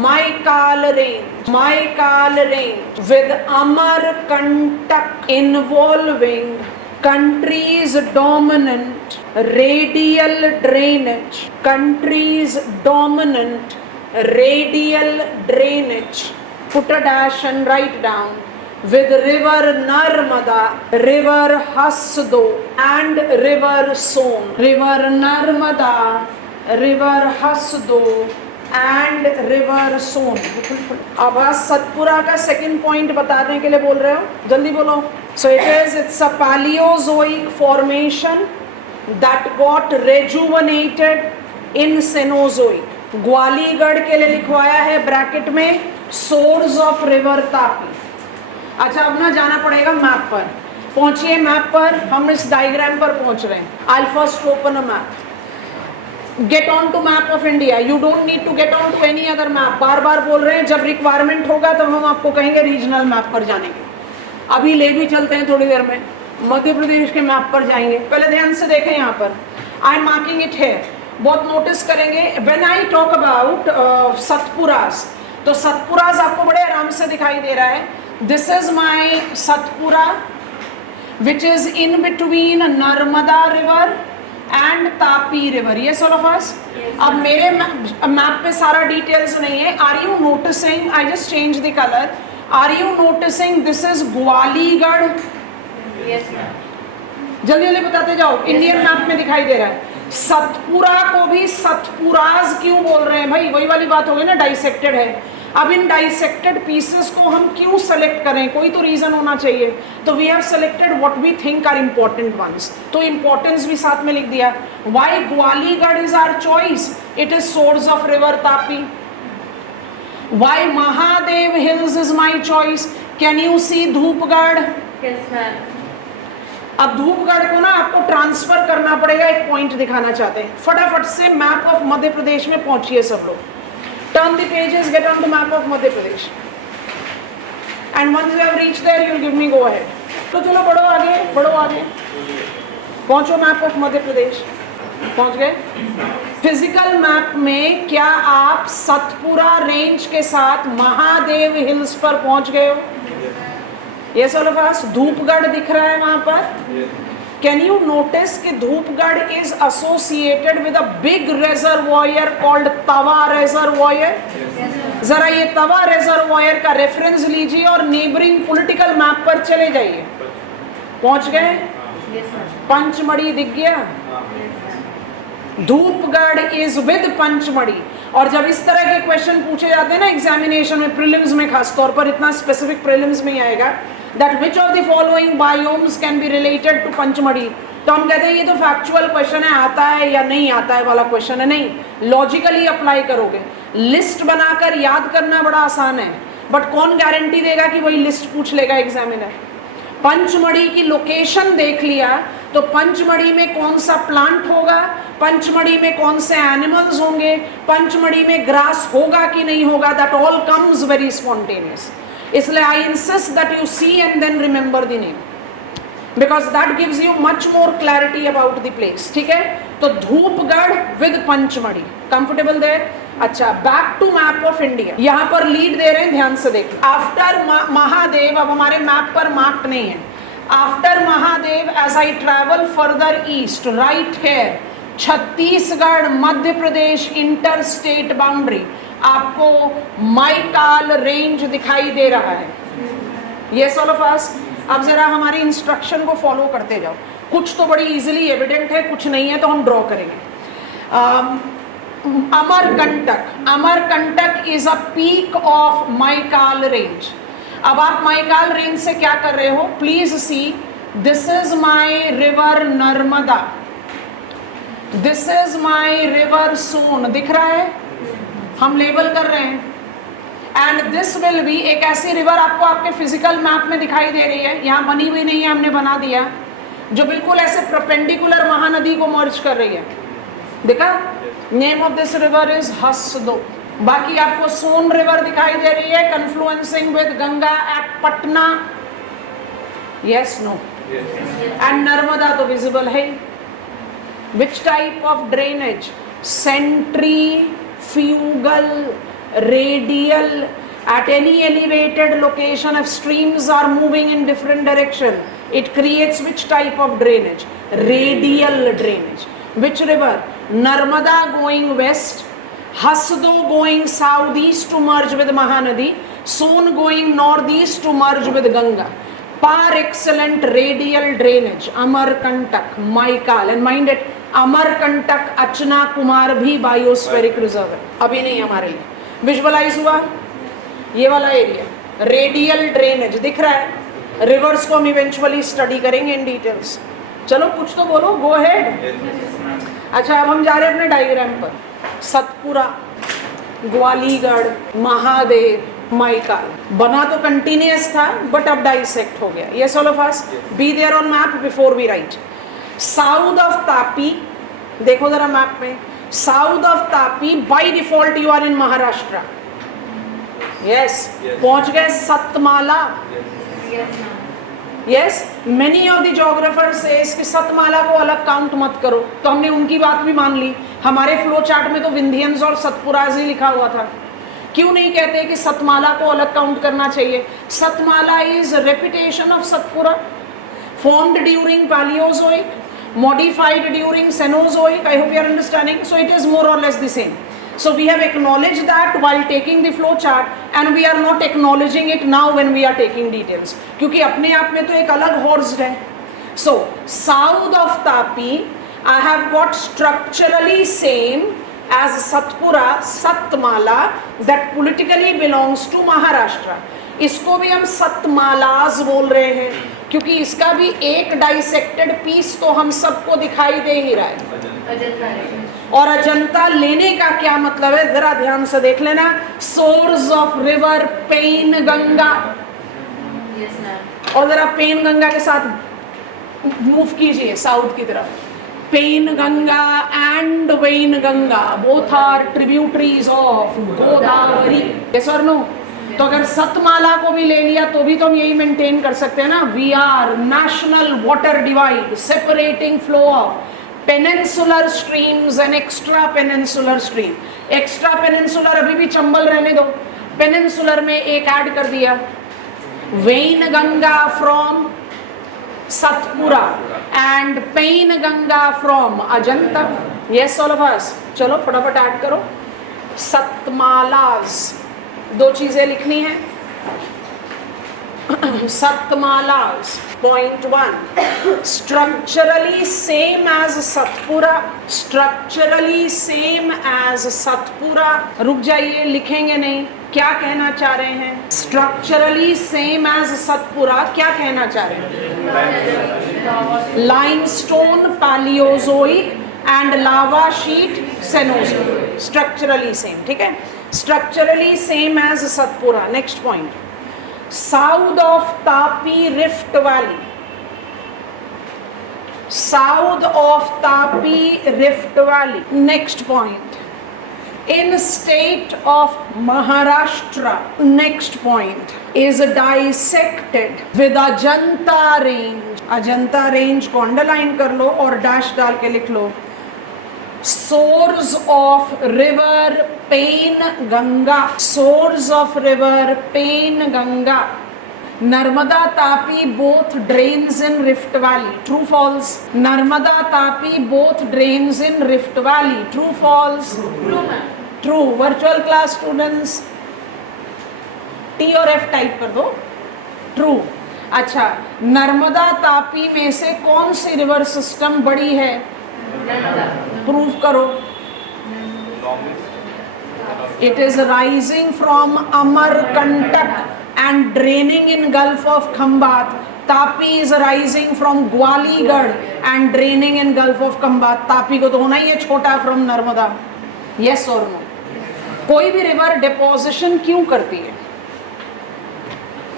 Maikal range. Maikal range with Amarkantak involving countries dominant radial drainage, countries dominant radial drainage, put a dash and write down, with river Narmada, river Hasdo and river Son. River Narmada, river Hasdo and river Son. अब आज सतपुरा का second point बताने के लिए बोल रहे हो, जल्दी बोलो. So it's a Paleozoic formation that got rejuvenated in Cenozoic. ग्वालीगढ़ के लिए लिखवाया है ब्रैकेट में सोर्स ऑफ रिवर तापी. अच्छा, अब ना जाना पड़ेगा मैप पर. पहुंचिए मैप पर, हम इस डायग्राम पर पहुंच रहे हैं. I first open a map. Get on to map of India. You don't need to get on to any other map. बार बार बोल रहे हैं, जब रिक्वायरमेंट होगा तो हम आपको कहेंगे रीजनल मैप पर जाने के. अभी ले भी चलते हैं थोड़ी देर में, मध्य प्रदेश के मैप पर जाएंगे. पहले ध्यान से देखें यहाँ पर, आई एम मार्किंग इट है. बहुत नोटिस करेंगे व्हेन आई टॉक अबाउट सतपुरास, तो सतपुरास आपको बड़े आराम से दिखाई दे रहा है. This is my Satpura which is in between Narmada river and Tapi river. ये ऑल ऑफ अस. अब मेरे मैप पे सारा डिटेल्स नहीं है. Are you noticing, I just change the colour. Are you noticing this is Gawilgarh. जल्दी जल्दी बताते जाओ. इंडियन मैप में दिखाई दे रहा है. सतपुरा को भी सतपुराज क्यों बोल रहे हैं भाई? वही वाली बात हो गई ना, डाइसेक्टेड है. अब इन डाइसेक्टेड पीसेस को हम क्यों सेलेक्ट करें? कोई तो रीजन होना चाहिए. तो we have selected what we think are important ones. तो इंपॉर्टेंस भी साथ में लिख दिया. Why Gawilgarh is our choice? It is source of river Tapi. Why Mahadev hills is my choice? Can you see Dhupgarh? Yes, ma'am. अब धूपगढ़ को ना आपको ट्रांसफर करना पड़ेगा. एक पॉइंट दिखाना चाहते हैं. फटाफट से मैप ऑफ मध्य प्रदेश में पहुंचिए सब लोग. Turn the pages, get on the map of Madhya Pradesh. And once you have reached there you will give me go ahead. तो चलो बढ़ो आगे, बढ़ो आगे. पहुंचो मैप ऑफ मध्य प्रदेश. पहुंच गए? फिजिकल मैप में क्या आप सतपुरा रेंज के साथ महादेव हिल्स पर पहुंच गए हो? Yes, all of us. Dhupgarh दिख रहा है वहां पर. Can you notice कि Dhupgarh is associated with a big reservoir called Tawa reservoir? जरा ये तवा reservoir का रेफरेंस लीजिए और नेबरिंग पॉलिटिकल मैप पर चले जाइए. पहुंच गए? पंचमढ़ी दिख गया. Dhupgarh is with Pachmarhi. और जब इस तरह के क्वेश्चन पूछे जाते हैं ना एग्जामिनेशन में, प्रीलिम्स में खास तौर पर, इतना स्पेसिफिक प्रीलिम्स में आएगा that which of the following biomes can be related to Pachmarhi, तो हम कहते हैं ये तो फैक्चुअल क्वेश्चन है, आता है या नहीं आता है वाला क्वेश्चन है. नहीं, लॉजिकली अप्लाई करोगे. लिस्ट बनाकर याद करना बड़ा आसान है, बट कौन गारंटी देगा कि वही लिस्ट पूछ लेगा एग्जामिनर? पंचमढ़ी की लोकेशन देख लिया तो पंचमढ़ी में कौन सा प्लांट होगा, पंचमढ़ी में कौन से एनिमल्स होंगे, पंचमढ़ी में ग्रास होगा कि नहीं होगा, that all comes very spontaneous. इसलिए I insist that you see and then remember the name, because that gives you much more clarity about the place. ठीक है? तो Dhupgarh with Pachmarhi, comfortable there. अच्छा, back to map of India. यहाँ पर lead दे रहे हैं, ध्यान से देखो. आफ्टर महादेव, अब हमारे मैप पर मार्क नहीं है. After Mahadev as I travel further east, right here, Chhattisgarh Madhya Pradesh inter state boundary, आपको माइकाल रेंज दिखाई दे रहा है. ये ऑल ऑफ अस. अब जरा हमारी इंस्ट्रक्शन को फॉलो करते जाओ. कुछ तो बड़ी इजीली एविडेंट है, कुछ नहीं है तो हम ड्रॉ करेंगे. Amarkantak, Amarkantak is a peak of Maikal range. अब आप माइकाल रेंज से क्या कर रहे हो? Please see, this is my river Narmada, this is my river Son. दिख रहा है? हम लेबल कर रहे हैं. एंड दिस विल बी, एक ऐसी रिवर आपको आपके फिजिकल मैप में दिखाई दे रही है, यहाँ बनी हुई नहीं है, हमने बना दिया, जो बिल्कुल ऐसे परपेंडिकुलर महानदी को मर्ज कर रही है. देखा? Name of this river is Hasdeo. बाकी आपको सोन रिवर दिखाई दे रही है, confluencing with Ganga at Patna. Yes, no? And Narmada तो विजिबल है. Which type of drainage? Centrifugal, radial. At any elevated location, if streams are moving in different direction, It creates which type of drainage? Radial drainage. Which river? Narmada going west, Hasdo going southeast to merge with Mahanadi, Son going northeast to merge with Ganga. Par excellent radial drainage. Amarkantak, Maikal, and mind it, Amarkantak Achanakmar भी biospheric reserve है, अभी नहीं हमारे लिए. Visualise हुआ ये वाला area, radial drainage दिख रहा है. रिवर्स को हम इवेंचुअली स्टडी करेंगे इन डिटेल्स. चलो कुछ तो बोलो, गो हेड. अच्छा अब हम जा रहे हैं अपने डायग्राम पर. सतपुरा, ग्वालीगढ़, महादेव, माइकाल बना तो कंटिन्यूअस था बट अब डाइसेक्ट हो गया. Yes all of us, be there on map before we write. South of Tapi, देखो जरा मैप में, south of Tapi by default you are in Maharashtra. Yes, पहुंच गए Satmala. Yes, many of the geographer says कि सतमाला को अलग काउंट मत करो, तो हमने उनकी बात भी मान ली. हमारे फ्लो चार्ट में तो विंध्यंस और सतपुराज ही लिखा हुआ था. क्यों नहीं कहते कि सतमाला को अलग काउंट करना चाहिए? Satmala is repetition of Satpura, formed during Paleozoic, modified during Cenozoic. I hope you are understanding. So it is more or less the same. So we have acknowledged that while taking the flow chart, and we are not acknowledging it now when we are taking details, क्योंकि अपने आप में तो एक अलग horse है. So south of Tapi, I have got structurally same as Satpura, Satmala, that politically belongs to Maharashtra. इसको भी हम सतमालाज बोल रहे हैं क्योंकि इसका भी एक डाइसेक्टेड पीस तो हम सबको दिखाई दे ही रहा है. और अजंता लेने का क्या मतलब है जरा ध्यान से देख लेना. Source of river Penganga. और जरा पेन गंगा के साथ मूव कीजिए साउथ की तरफ. Penganga and Wainganga both are tributaries of Godavari. Yes और नो? तो अगर सतमाला को भी ले लिया तो भी तो हम यही मेंटेन कर सकते हैं ना. We are national water divide separating flow of peninsular streams and extra peninsular stream. Extra peninsular अभी भी चंबल रहने दो, पेनिनसुलर में एक ऐड कर दिया. Wainganga from Satpura and Penganga from Ajanta. Yes all of us, चलो फटाफट ऐड करो. सतमालाज, दो चीजें लिखनी है. Satmalas, point 1, structurally same as Satpura. Structurally same as Satpura. रुक जाइए, लिखेंगे नहीं. क्या कहना चाह रहे हैं? स्ट्रक्चरली सेम एज सतपुरा क्या कहना चाह रहे हैं? Limestone Palaeozoic and lava sheet Cenozoic. Structurally same, ठीक है. Structurally same as Satpura. Next point, south of Tapi Rift Valley. South of Tapi Rift Valley. Next point, in state of Maharashtra. Next point is dissected with Ajanta range. Ajanta range को underline कर लो और dash डाल के लिख लो. Source of river Pain Ganga. Source of river Pain Ganga. Narmada Tapi both drains in Rift Valley. True, false? Narmada Tapi both drains in Rift Valley. True, false? True, ma'am. True. Virtual class students T और F type कर दो. True. अच्छा, नर्मदा तापी में से कौन सी river system बड़ी है? Prove करो. It is rising from Amarkantak and draining in Gulf of Khambat. Tapi is rising from Gwaligarh and draining in Gulf of Khambat. Tapi को तो होना ही है छोटा from Narmada. Yes or no? कोई भी रिवर डिपोजिशन क्यों करती है?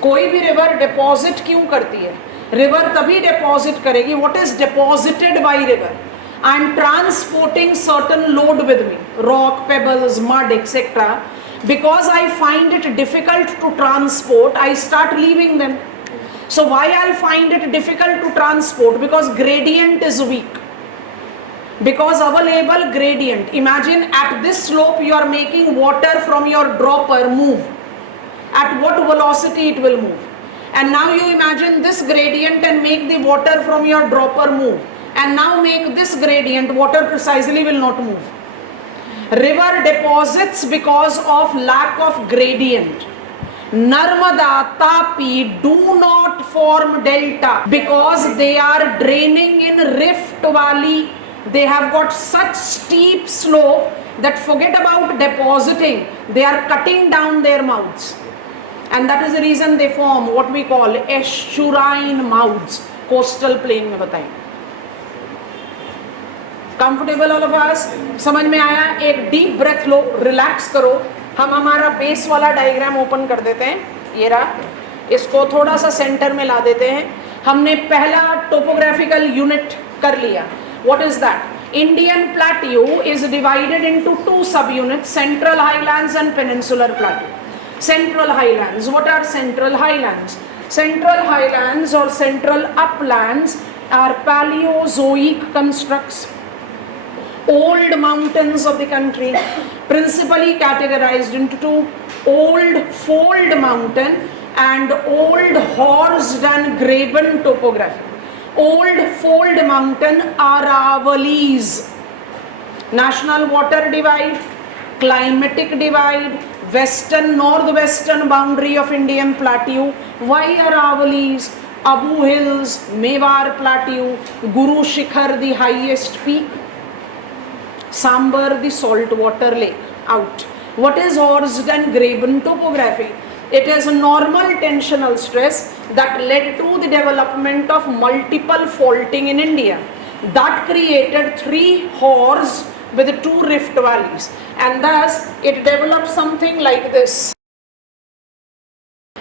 कोई भी रिवर डिपॉजिट क्यों करती है? रिवर तभी डिपॉजिट करेगी. What is deposited by river? I am transporting certain load with me, rock, pebbles, mud, etc. Because I find it difficult to transport, I start leaving them. So why I'll find it difficult to transport? Because gradient is weak. Because available gradient. Imagine at this slope you are making water from your dropper move. At what velocity it will move? And now you imagine this gradient and make the water from your dropper move, and now make this gradient, water precisely will not move. River deposits because of lack of gradient. Narmada, Tapi do not form delta because they are draining in Rift Valley. They have got such steep slope that forget about depositing, they are cutting down their mouths. And that is the reason they form what we call estuarine mouths, coastal plain में बताएं. Comfortable all of us? समझ में आया? एक deep breath लो, relax करो. हम हमारा base वाला डायग्राम ओपन कर देते हैं. ये रहा. इसको थोड़ा सा सेंटर में ला देते हैं. हमने पहला टोपोग्राफिकल यूनिट कर लिया. What is that? Indian plateau is divided into two subunits, Central Highlands and Peninsular Plateau. Central Highlands. What are Central Highlands? Central Highlands or Central Uplands are Paleozoic constructs, old mountains of the country, principally categorized into two: old fold mountain and old horsed and graben topography. Old fold mountain Aravalis. National water divide, climatic divide, western northwestern boundary of Indian plateau. Why Aravalis? Abu Hills, Mewar Plateau, Guru Shikhar the highest peak, Sambar the saltwater lake. Out. What is horsed and graben topography? It is a normal tensional stress that led to the development of multiple faulting in India. That created three horsed with two rift valleys, and thus it developed something like this.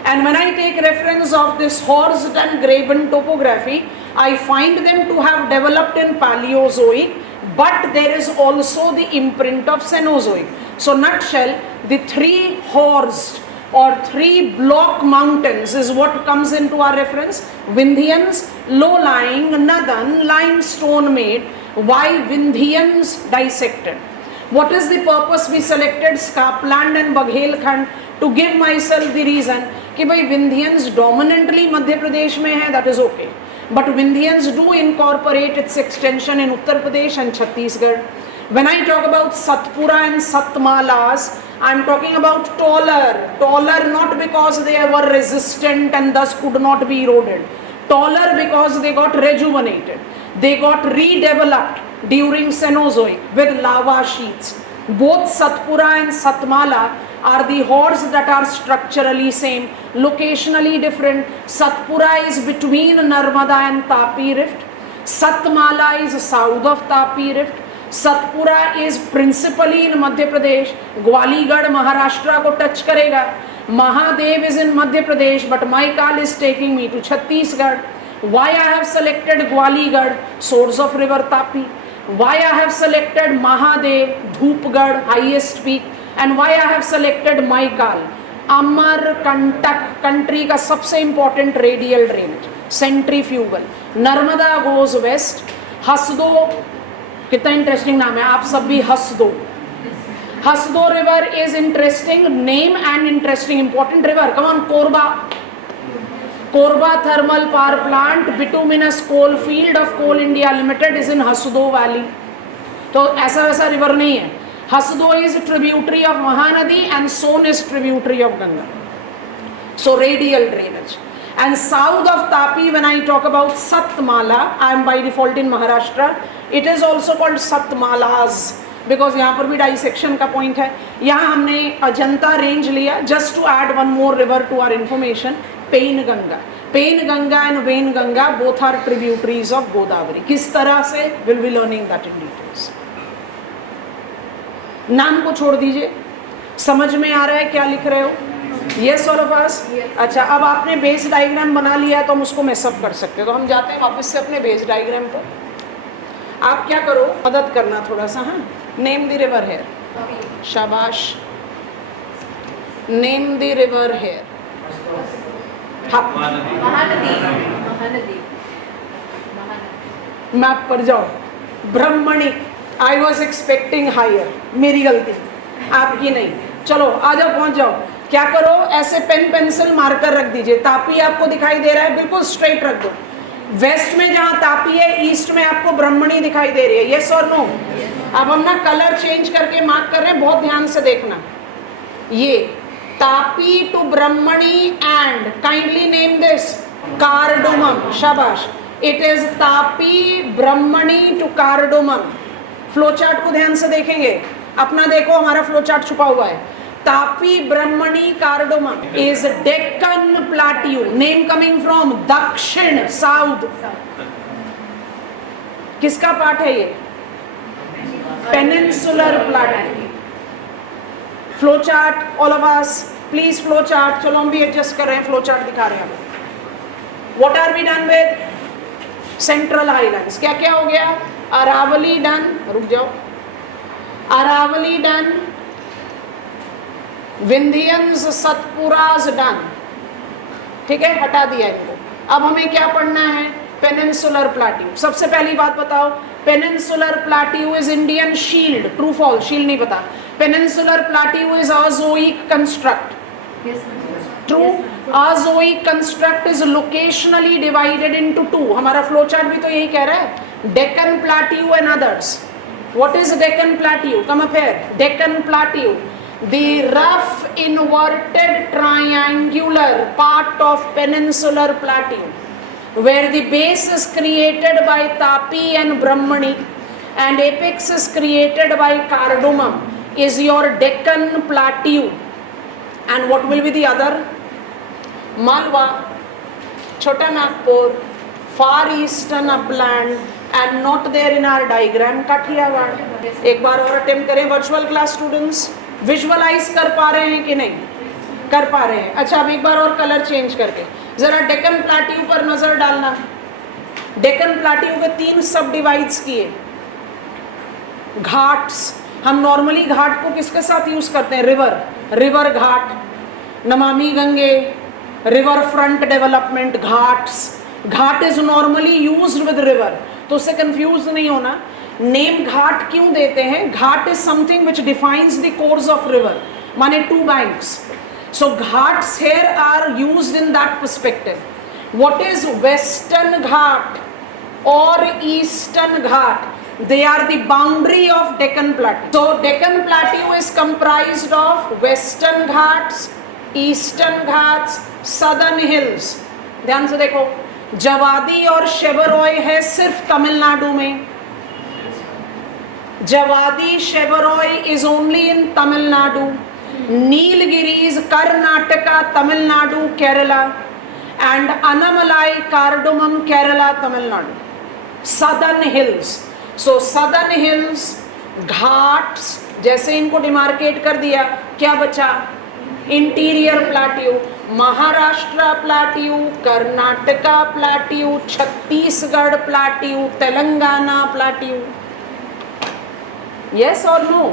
And when I take reference of this horsed and graben topography, I find them to have developed in Paleozoic, but there is also the imprint of Cenozoic. So nutshell, the three horsed or three block mountains is what comes into our reference. Vindhyans, low-lying, Nadan, limestone made. Why Vindhyans dissected? What is the purpose we selected Skapland and Baghelkhand? To give myself the reason कि भाई Vindhyans dominantly Madhya Pradesh में है, that is okay. But Vindhyans do incorporate its extension in Uttar Pradesh and Chhattisgarh. When I talk about Satpura and Satmalas, I am talking about taller not because they were resistant and thus could not be eroded. Taller because they got rejuvenated. They got redeveloped during Cenozoic with lava sheets. Both Satpura and Satmala are the hordes that are structurally same, locationally different. Satpura is between Narmada and Tapi rift. Satmala is south of Tapi rift. Satpura is principally in Madhya Pradesh. Gwaligarh Maharashtra को touch करेगा. Mahadev is in Madhya Pradesh, but my call is taking me to Chhattisgarh. Why I have selected Gwaligarh, source of river Tapi? Why I have selected Mahadev, Dhupgarh, highest peak? And why I have selected Maikal, Amarkantak, country का सबसे important radial drainage, centrifugal. Narmada goes west. Hasdo, कितना interesting नाम है, आप सब भी Hasdo. Hasdo river is interesting name and interesting important river. Come on, Korba thermal power plant, bituminous coal field of Coal India Limited is in Hasdo Valley. तो ऐसा वैसा river नहीं है. Hasdo is a tributary of Mahanadi and Son is tributary of Ganga. So radial drainage. And south of Tapi, when I talk about Satmala, I am by default in Maharashtra. It is also called Satmalas because यहाँ पर भी dissection का point है. यहाँ हमने Ajanta range लिया just to add one more river to our information. Painganga. Painganga and Vainganga both are tributaries of Godavari. किस तरह से will be learning that in details. नाम को छोड़ दीजिए. समझ में आ रहा है क्या लिख रहे हो? Yes all of us? अच्छा, अब आपने बेस डायग्राम बना लिया तो हम उसको मैसअप कर सकते हैं. तो हम जाते हैं वापस से अपने बेस डायग्राम पर. आप क्या करो, मदद करना थोड़ा सा. हाँ, नेम द रिवर हेयर. शाबाश. Name the river here. Map पर जाओ. Brahmani. I was expecting higher. मेरी गलती, आपकी नहीं. चलो आ जाओ, पहुंच जाओ. क्या करो, ऐसे पेन पेंसिल मार्कर रख दीजिए। तापी आपको दिखाई दे रहा है, बिल्कुल स्ट्रेट रख दो। वेस्ट में जहां तापी है, ईस्ट में आपको ब्रह्मणी दिखाई दे रही है, यस और नो? अब हम ना कलर चेंज करके मार्क कर रहे हैं, बहुत ध्यान से देखना। ये Tapi to Brahmani and kindly name this cardamom, शाबाश। It is Tapi Brahmani to cardamom. Flow chart को ध्यान से देखेंगे, अपना देखो, हमारा फ्लो चार्ट छुपा हुआ है। Tapi Brahmani cardamom is Deccan plateau, name coming from दक्षिण, साउथ। किसका पार्ट है ये? Peninsular plateau. Flow chart all of us please, flow chart. चलो हम भी एडजस्ट कर रहे हैं, फ्लो चार्ट दिखा रहे हैं। What are we done with? Central highlands. क्या क्या हो गया? अरावली डन, रुक जाओ, अरावली डन, विंध्यंस सतपुराज डन, ठीक है, हटा दिया इनको। अब हमें क्या पढ़ना है? Peninsular plateau. सबसे पहली बात बताओ, peninsular plateau is Indian shield, true false? Shield नहीं पता। Peninsular plateau is azoic construct, true? Azoic construct is locationally divided into two. हमारा फ्लो चार्ट भी तो यही कह रहा है, Deccan plateau and others. What is Deccan plateau? Come up here. Deccan plateau, the rough inverted triangular part of peninsular plateau, where the base is created by Tapi and Brahmani and apex is created by Cardamom, is your Deccan Plateau. And what will be the other? Malwa, Chota Nagpur, far eastern upland, and not there in our diagram, Kathiawad. एक बार और attempt करें virtual class students. Visualise कर पा रहे हैं कि नहीं? कर पा रहे हैं। अच्छा, अब एक बार और कलर चेंज करके जरा डेक्कन प्लाट्यू पर नजर डालना। डेक्कन प्लाट्यू के 3 सब डिवाइड्स किए। घाट्स, हम नॉर्मली घाट को किसके साथ यूज करते हैं? River, river Ghat, Namami Gange, river front development Ghats. Ghat is normally used with river, तो उससे कंफ्यूज नहीं होना। नेम घाट क्यों देते हैं? Ghat is something which defines the course of river, माने 2 banks. So ghats here are used in that perspective. What is western ghat और eastern ghat? they are the boundary of Deccan Plateau. So Deccan Plateau is comprised of western ghats, eastern ghats, southern hills. ध्यान से देखो, जवादी और शेवरॉय है सिर्फ तमिलनाडु में। Javadi Shevaroy is only in Tamil Nadu. Nilgiris Karnataka, Tamil Nadu, Kerala, and Anamalai cardamom, Kerala, Tamil Nadu. Southern hills, so southern hills, ghats, जैसे इनको डिमार्केट कर दिया, क्या बचा? Interior plateau, Maharashtra plateau, Karnataka plateau, Chhattisgarh plateau, Telangana plateau. Yes और नो?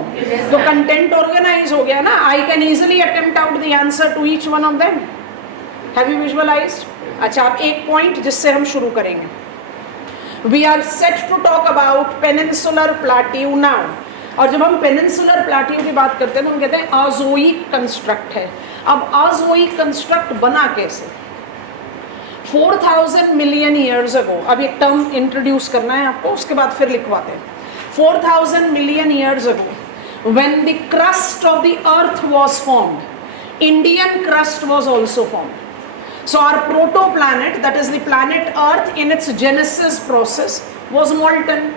तो कंटेंट ऑर्गेनाइज हो गया ना। I can easily attempt out the answer to each one of them. Have you visualised? अच्छा, अब एक पॉइंट जिससे हम शुरू करेंगे। We are set to talk about peninsular plateau now. और जब हम पेनिनसुलर प्लाट्यू की बात करते हैं तो हम कहते हैं अज़ोइक कंस्ट्रक्ट है। अब अज़ोइक कंस्ट्रक्ट बना कैसे? 4000 मिलियन ईयर्स अगो, अब एक टर्म इंट्रोड्यूस करना है आपको, उसके बाद फिर लिखवाते हैं। 4000 million years ago, when the crust of the earth was formed, Indian crust was also formed. So our protoplanet, that is the planet Earth, in its genesis process was molten.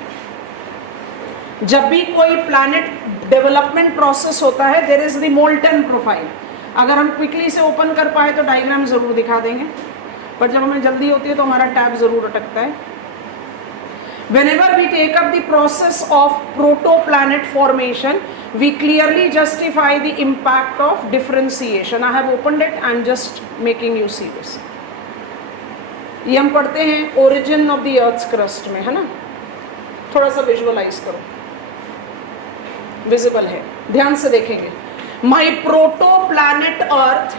जब भी कोई planet development process होता है, there is the molten profile. अगर हम quickly से open कर पाए तो diagram ज़रूर दिखा देंगे, पर जब हमें जल्दी होती है तो हमारा टैब ज़रूर अटकता है। Whenever we take up the process of protoplanet formation, we clearly justify the impact of differentiation. I have opened it, I am just making you see this. ये हम पढ़ते हैं origin of the Earth's crust में, है ना? थोड़ा सा visualize करो, visible है, ध्यान से देखेंगे। My protoplanet Earth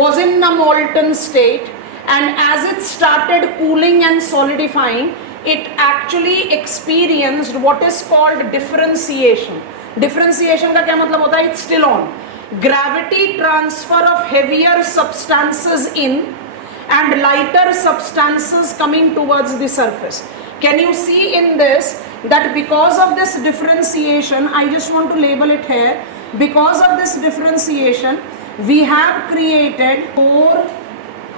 was in a molten state, and as it started cooling and solidifying, it actually experienced what is called differentiation. Differentiation का क्या मतलब होता है? It's still on. gravity transfer of heavier substances in and lighter substances coming towards the surface. Can you see in this that because of this differentiation, I just want to label it here, because of this differentiation we have created core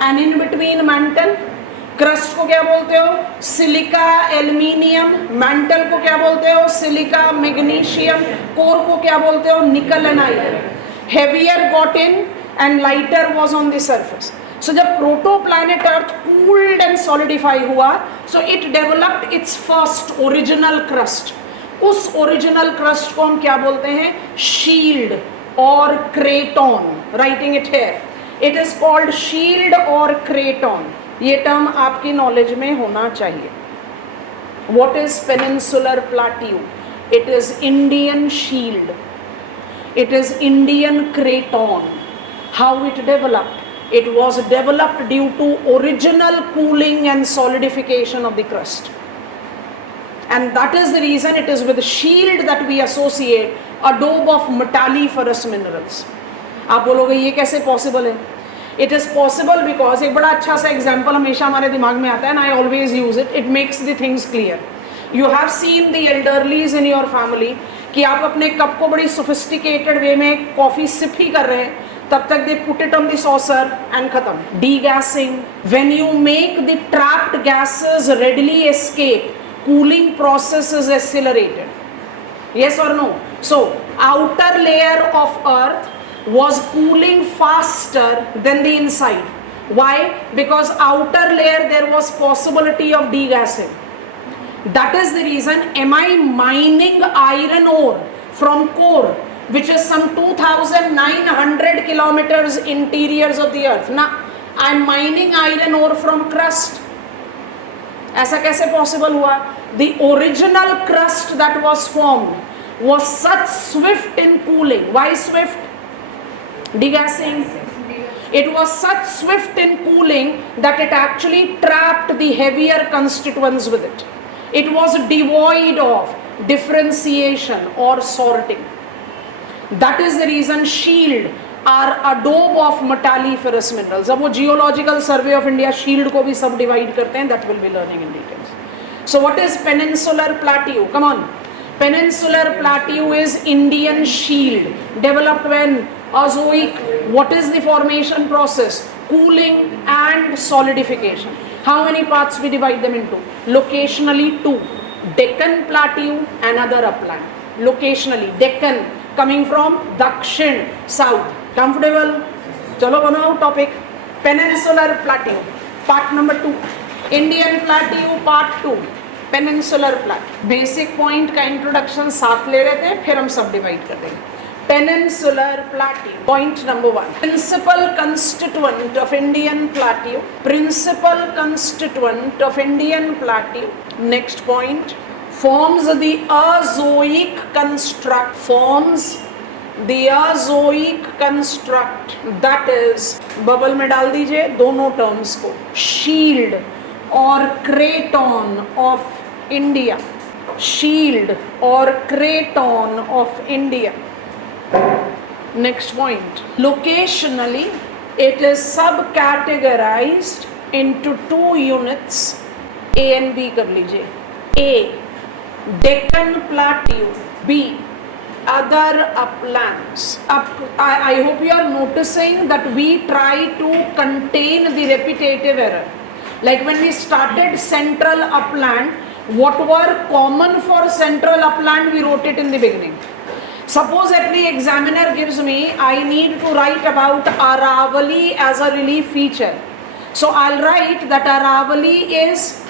and in between mantle. Crust को क्या बोलते हो? Silica aluminium. Mental को क्या बोलते हो? Silica magnesium. Core को क्या बोलते हो? Nickel and iron. Heavier got in and lighter was on the surface. So जब protoplanet earth cooled and solidify हुआ, so it developed its first original crust. उस ओरिजिनल क्रस्ट को हम क्या बोलते हैं? शील्ड और craton. Writing it here. It is called shield और क्रेटॉन. ये टर्म आपकी नॉलेज में होना चाहिए. What is peninsular plateau? It is Indian shield. It is Indian craton. How it developed? It was developed due to original cooling and solidification of the crust. And that is the reason it is with shield that we associate adobe of metalliferous minerals. आप बोलोगे ये कैसे possible है? It is possible because एक बड़ा अच्छा सा example हमेशा हमारे दिमाग में आता है, and I always use it. It makes the things clear. You have seen the elderlies in your family कि आप अपने कप को बड़ी सोफिस्टिकेटेड वे में कॉफी सिप ही कर रहे हैं, तब तक they put it on the saucer and खत्म. Degassing, when you make the trapped gases readily escape, cooling process is accelerated. yes or no? So outer layer of earth was cooling faster than the inside. Why? Because outer layer there was possibility of degassing. That is the reason. Am I mining iron ore from core, which is some 2,900 kilometers interiors of the earth? Now I am mining iron ore from crust. ऐसा कैसे possible हुआ? The original crust that was formed was such swift in cooling. Why swift? Degassing. It was such swift in cooling that it actually trapped the heavier constituents with it. It was devoid of differentiation or sorting. That is the reason shield are adobe of metalliferous minerals. अब वो Geological Survey of India shield को भी सब divide करते हैं. That will be learning in details. So what is peninsular plateau? Come on. Peninsular plateau is Indian shield developed when Azoic. What is the formation process? Cooling and solidification. How many parts we divide them into? Locationally 2. Deccan Plateau, another upland. Locationally Deccan coming from Dakshin, south. Comfortable? Chalo banao topic. Peninsular Plateau, part number 2. Indian Plateau, part 2. Peninsular Plateau. Basic point का introduction साथ ले रहे थे, फिर हम सब divide कर देंगे. Peninsular Plateau. Point number 1. Principal constituent of Indian Plateau. Principal constituent of Indian Plateau. Next point. Forms the Azoic construct. Forms the Azoic construct. That is, bubble में डाल दीजिए दोनों terms को. Shield और craton of India. Shield or craton of India. Next point. Locationally, it is subcategorized into 2 units. A and B कर लीजिए. A, Deccan Plateau. B, other uplands. I hope you are noticing that we try to contain the repetitive error. Like when we started central upland, what were common for central upland, we wrote it in the beginning. Suppose if the examiner gives me, I need to write about Aravali as a relief feature. So I'll write that Aravali is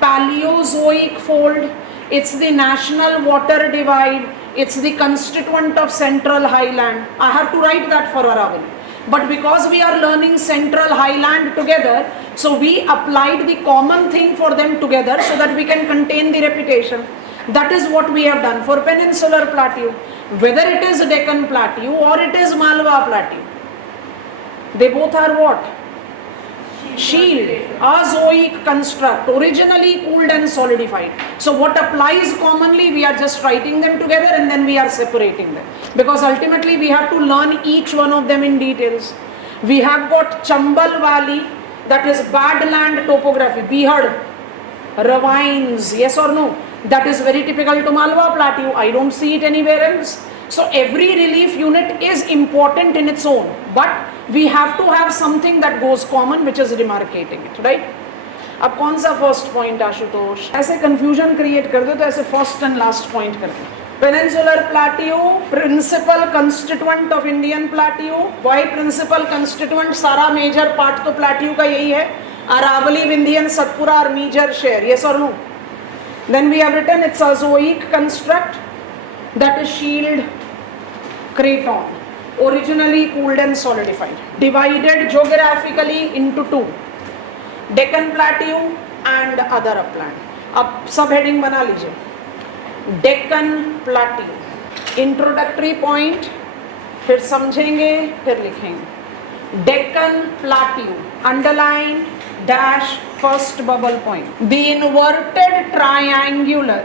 Paleozoic fold, it's the national water divide, it's the constituent of central highland. I have to write that for Aravali. But because we are learning central highland together, so we applied the common thing for them together so that we can contain the repetition. That is what we have done for Peninsular Plateau. Whether it is Deccan Plateau or it is Malwa Plateau, they both are what? shield, azoic construct, originally cooled and solidified. So what applies commonly, we are just writing them together and then we are separating them, because ultimately we have to learn each one of them in details. We have got Chambal Valley, that is badland topography. We heard ravines, yes or no? That is very typical to Malwa Plateau. I don't see it anywhere else. So every relief unit is important in its own, but we have to have something that goes common, which is demarcating it, right? अब कौन सा first point Ashutosh? ऐसे confusion create कर दो तो ऐसे first and last point कर दो. Peninsular Plateau, principal constituent of Indian Plateau. Why principal constituent? सारा major part तो Plateau का यही है. Aravalli, Vindhyan, Satpura are major share. Yes or no? Then we have written it's a azoic construct, that is shield craton, originally cooled and solidified, divided geographically into two, Deccan Plateau and other upland. अब सब heading बना लीजिए. Deccan Plateau, introductory point, फिर समझेंगे फिर लिखेंगे. Deccan Plateau, underline dash first bubble point. The inverted triangular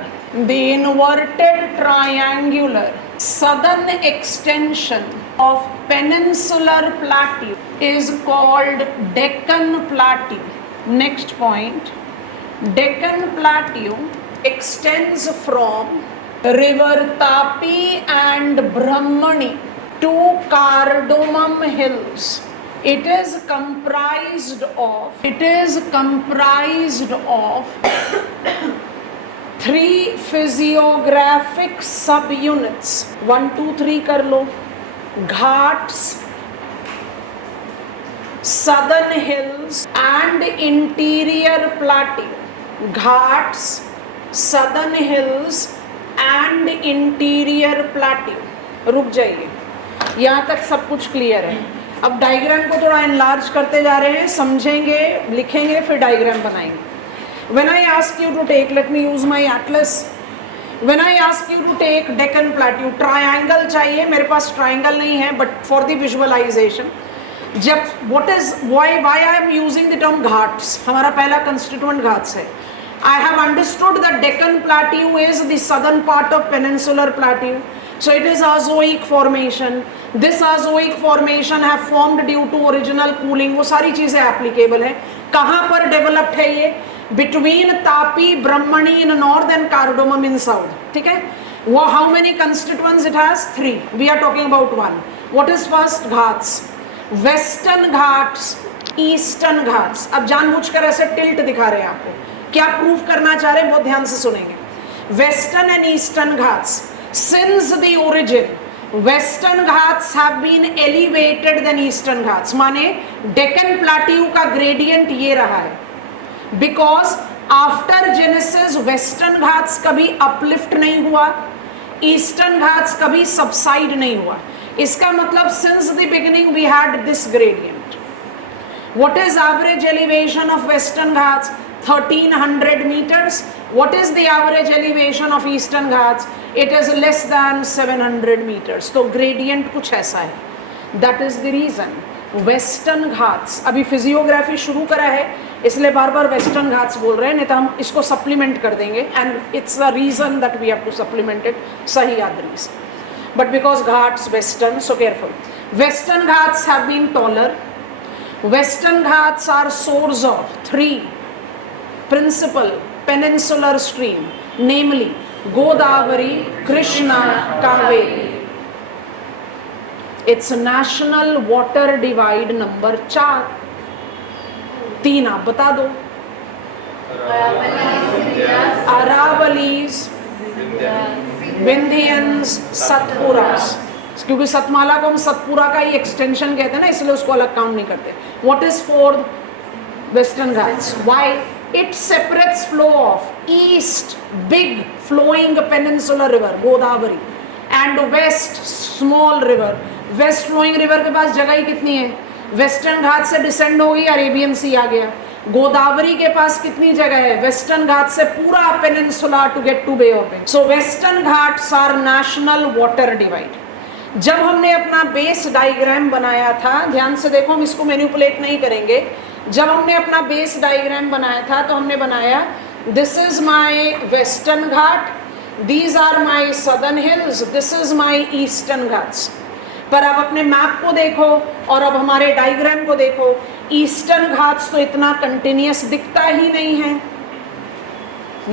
southern extension of peninsular plateau is called Deccan Plateau. Next point, Deccan Plateau extends from river Tapi and Brahmani to Cardamom Hills. It is comprised of three physiographic subunits. 1, 2, 3 कर लो. Ghats, southern hills and interior plateau. Ghats, southern hills and interior plateau. रुक जाइए, यहाँ तक सब कुछ clear है. अब diagram को थोड़ा एनलार्ज करते जा रहे हैं, समझेंगे, लिखेंगे, फिर डायग्राम बनाएंगे. When I ask you to take, let me use my atlas. When I ask you to take Deccan Plateau, triangle चाहिए, मेरे पास triangle नहीं है, but for the visualization. जब why I am using the term Ghats? हमारा पहला constituent Ghats है. I have understood that Deccan Plateau is the southern part of Peninsular Plateau. So it is azoic formation. This azoic formation have formed due to original cooling. वो सारी चीजें applicable है. कहाँ पर developed है ये? Between Tapi, Brahmani in north and Cardamom in south. ठीक है? How many constituents it has? 3. We are talking about 1. What is first? Ghats. Western Ghats, Eastern Ghats. अब जानबूझकर ऐसे tilt दिखा रहे हैं आपको. क्या प्रूफ करना चाह रहे हैं? बहुत ध्यान से सुनेंगे. Western and Eastern Ghats. Since the origin, Western Ghats have been elevated than Eastern Ghats. माने Deccan Plateau का gradient ये रहा है. Because after Genesis, Western Ghats कभी uplift नहीं हुआ, Eastern Ghats कभी subside नहीं हुआ. इसका मतलब since the beginning we had this gradient. What is average elevation of Western Ghats? 1300 meters. What is the average elevation of Eastern Ghats? It is less than 700 meters. तो gradient कुछ ऐसा है. That is the reason. Western Ghats, अभी physiography शुरू करा है, इसलिए बार बार Western Ghats बोल रहे हैं, नहीं तो हम इसको सप्लीमेंट कर देंगे. And it's the reason that we have to supplement it. सही याद रखिए. But because Ghats Western, so careful. Western Ghats have been taller. Western Ghats are source of 3 principal peninsular stream, namely Godavari, Krishna, Kaveri. It's national water divide number 4. 3 आप बता दो. Aravalis, Vindhyans, Satpuras. क्योंकि सतमाला को हम सतपुरा का ही extension कहते हैं ना, इसलिए उसको अलग काउंट नहीं करते. What is fourth? Western Ghats. Why? It separates flow of east big flowing peninsular river Godavari and west small river. West flowing river के पास जगह ही कितनी है? Western Ghats से डिसेंड हो गई, अरेबियन सी आ गया. गोदावरी के पास कितनी जगह है? वेस्टर्न घाट से पूरा peninsula to get to Bay of Bengal. So Western Ghats are national water divide. जब हमने अपना बेस डायग्राम बनाया था, ध्यान से देखो, हम इसको मैनिपुलेट नहीं करेंगे। जब हमने अपना बेस डायग्राम बनाया था तो हमने बनाया this is my Western Ghat, these are my southern hills, this is my Eastern Ghats. पर अब अपने मैप को देखो और अब हमारे डायग्राम को देखो, ईस्टर्न घाट्स तो इतना कंटिन्यूअस दिखता ही नहीं है।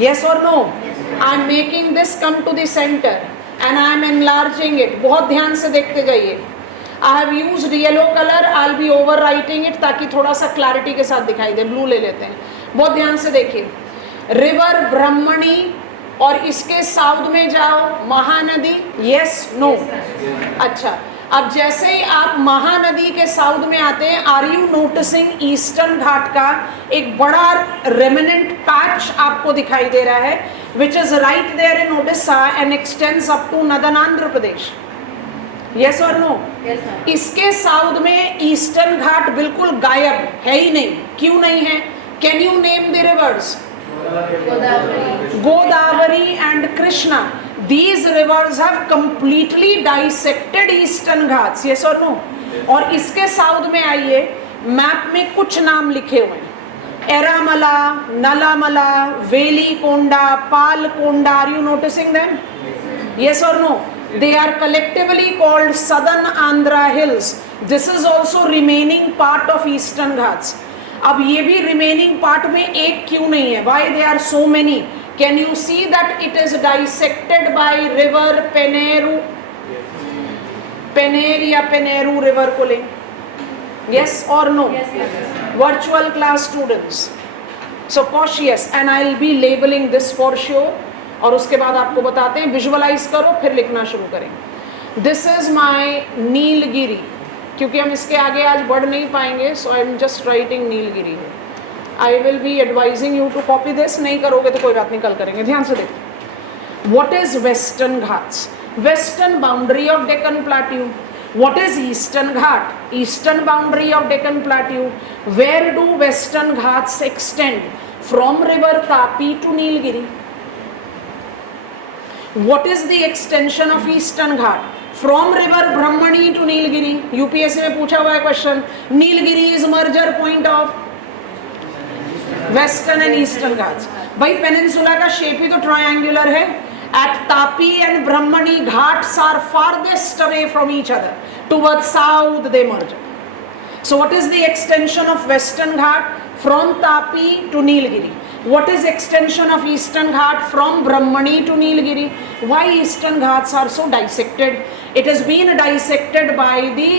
Yes or no? I am making this come to the center and I am enlarging it. बहुत ध्यान से देखते जाइए। I have used yellow color, I'll be overwriting it ताकि थोड़ा सा क्लैरिटी के साथ दिखाई दे। ब्लू ले लेते हैं, बहुत ध्यान से देखिए। रिवर ब्रह्मणी और इसके साउथ में जाओ महानदी, yes, no? अच्छा, अब जैसे ही आप महानदी के साउथ में आते हैं, आर यू नोटिसिंग ईस्टर्न घाट का एक बड़ा रेमिनेंट पैच आपको दिखाई दे रहा है, which is right there in Odisha and extends up to northern Andhra Pradesh. Yes और नो? इसके साउथ में ईस्टर्न घाट बिल्कुल गायब है ही नहीं। क्यों नहीं है? Can you name the rivers? Godavari and Krishna. These rivers have completely dissected Eastern Ghats, yes or no? और इसके साउथ में आइए, मैप में कुछ नाम लिखे हुए हैं, एरामला, नलामला, Velikonda, Palkonda. Are you noticing them? Yes or no? They are collectively called Southern Andhra Hills. This is also remaining part of Eastern Ghats. अब ये भी remaining part में एक क्यों नहीं है? Why there are so many? Can you see that it is dissected by river Peneru? Pener या Peneru river को लें? Yes or no? Yes, yes. Virtual class students. So cautious, and I will be labeling this for sure. और उसके बाद आपको बताते हैं, visualise करो फिर लिखना शुरू करें। This is my नीलगिरी, क्योंकि हम इसके आगे आज बढ़ नहीं पाएंगे, so I am just writing Nilgiri. I will be advising you to copy this. नहीं करोगे तो कोई बात नहीं, कल करेंगे। ध्यान से देखो, what is Western Ghats? Western boundary of Deccan Plateau. What is Eastern Ghat? Eastern boundary of Deccan Plateau. Where do Western Ghats extend? From river Tapi to Nilgiri. What is the extension of Eastern Ghat? From river Brahmani to Nilgiri. UPSC में पूछा हुआ है question, Nilgiri is merger point of western and eastern ghats. भाई peninsula का shape ही तो triangular है। At Tapi and Brahmani ghats are farthest away from each other, toward south they merge. So what is the extension of western ghat? From Tapi to Nilgiri. What is extension of eastern ghat? From Brahmani to Nilgiri. Why eastern ghats are so dissected? It has been dissected by the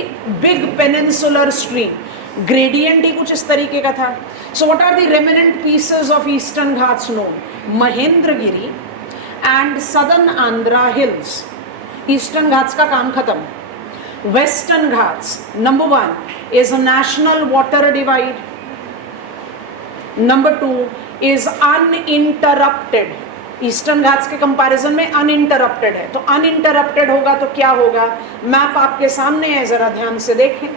big peninsular stream. Gradient ही कुछ इस तरीके का था। So what are the remnant pieces of Eastern Ghats known? Mahendragiri and Southern Andhra Hills. Eastern Ghats का काम खत्म। Western Ghats, number 1 is a national water divide. Number 2 is uninterrupted. Eastern Ghats के कंपैरिजन में uninterrupted है, तो uninterrupted होगा तो क्या होगा? मैप आपके सामने है, जरा ध्यान से देखें।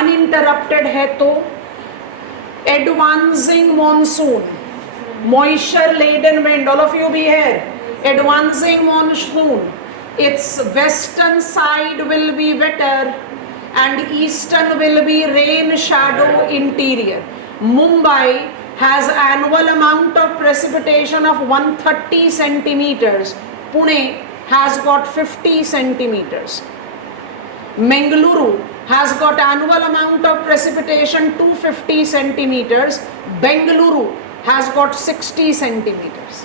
uninterrupted है तो advancing monsoon, moisture laden wind, all of you be here, advancing monsoon, its western side will be wetter and eastern will be rain shadow interior. Mumbai has annual amount of precipitation of 130 centimeters, Pune has got 50 centimeters, Mangaluru has got annual amount of precipitation 250 centimeters, Bengaluru has got 60 centimeters.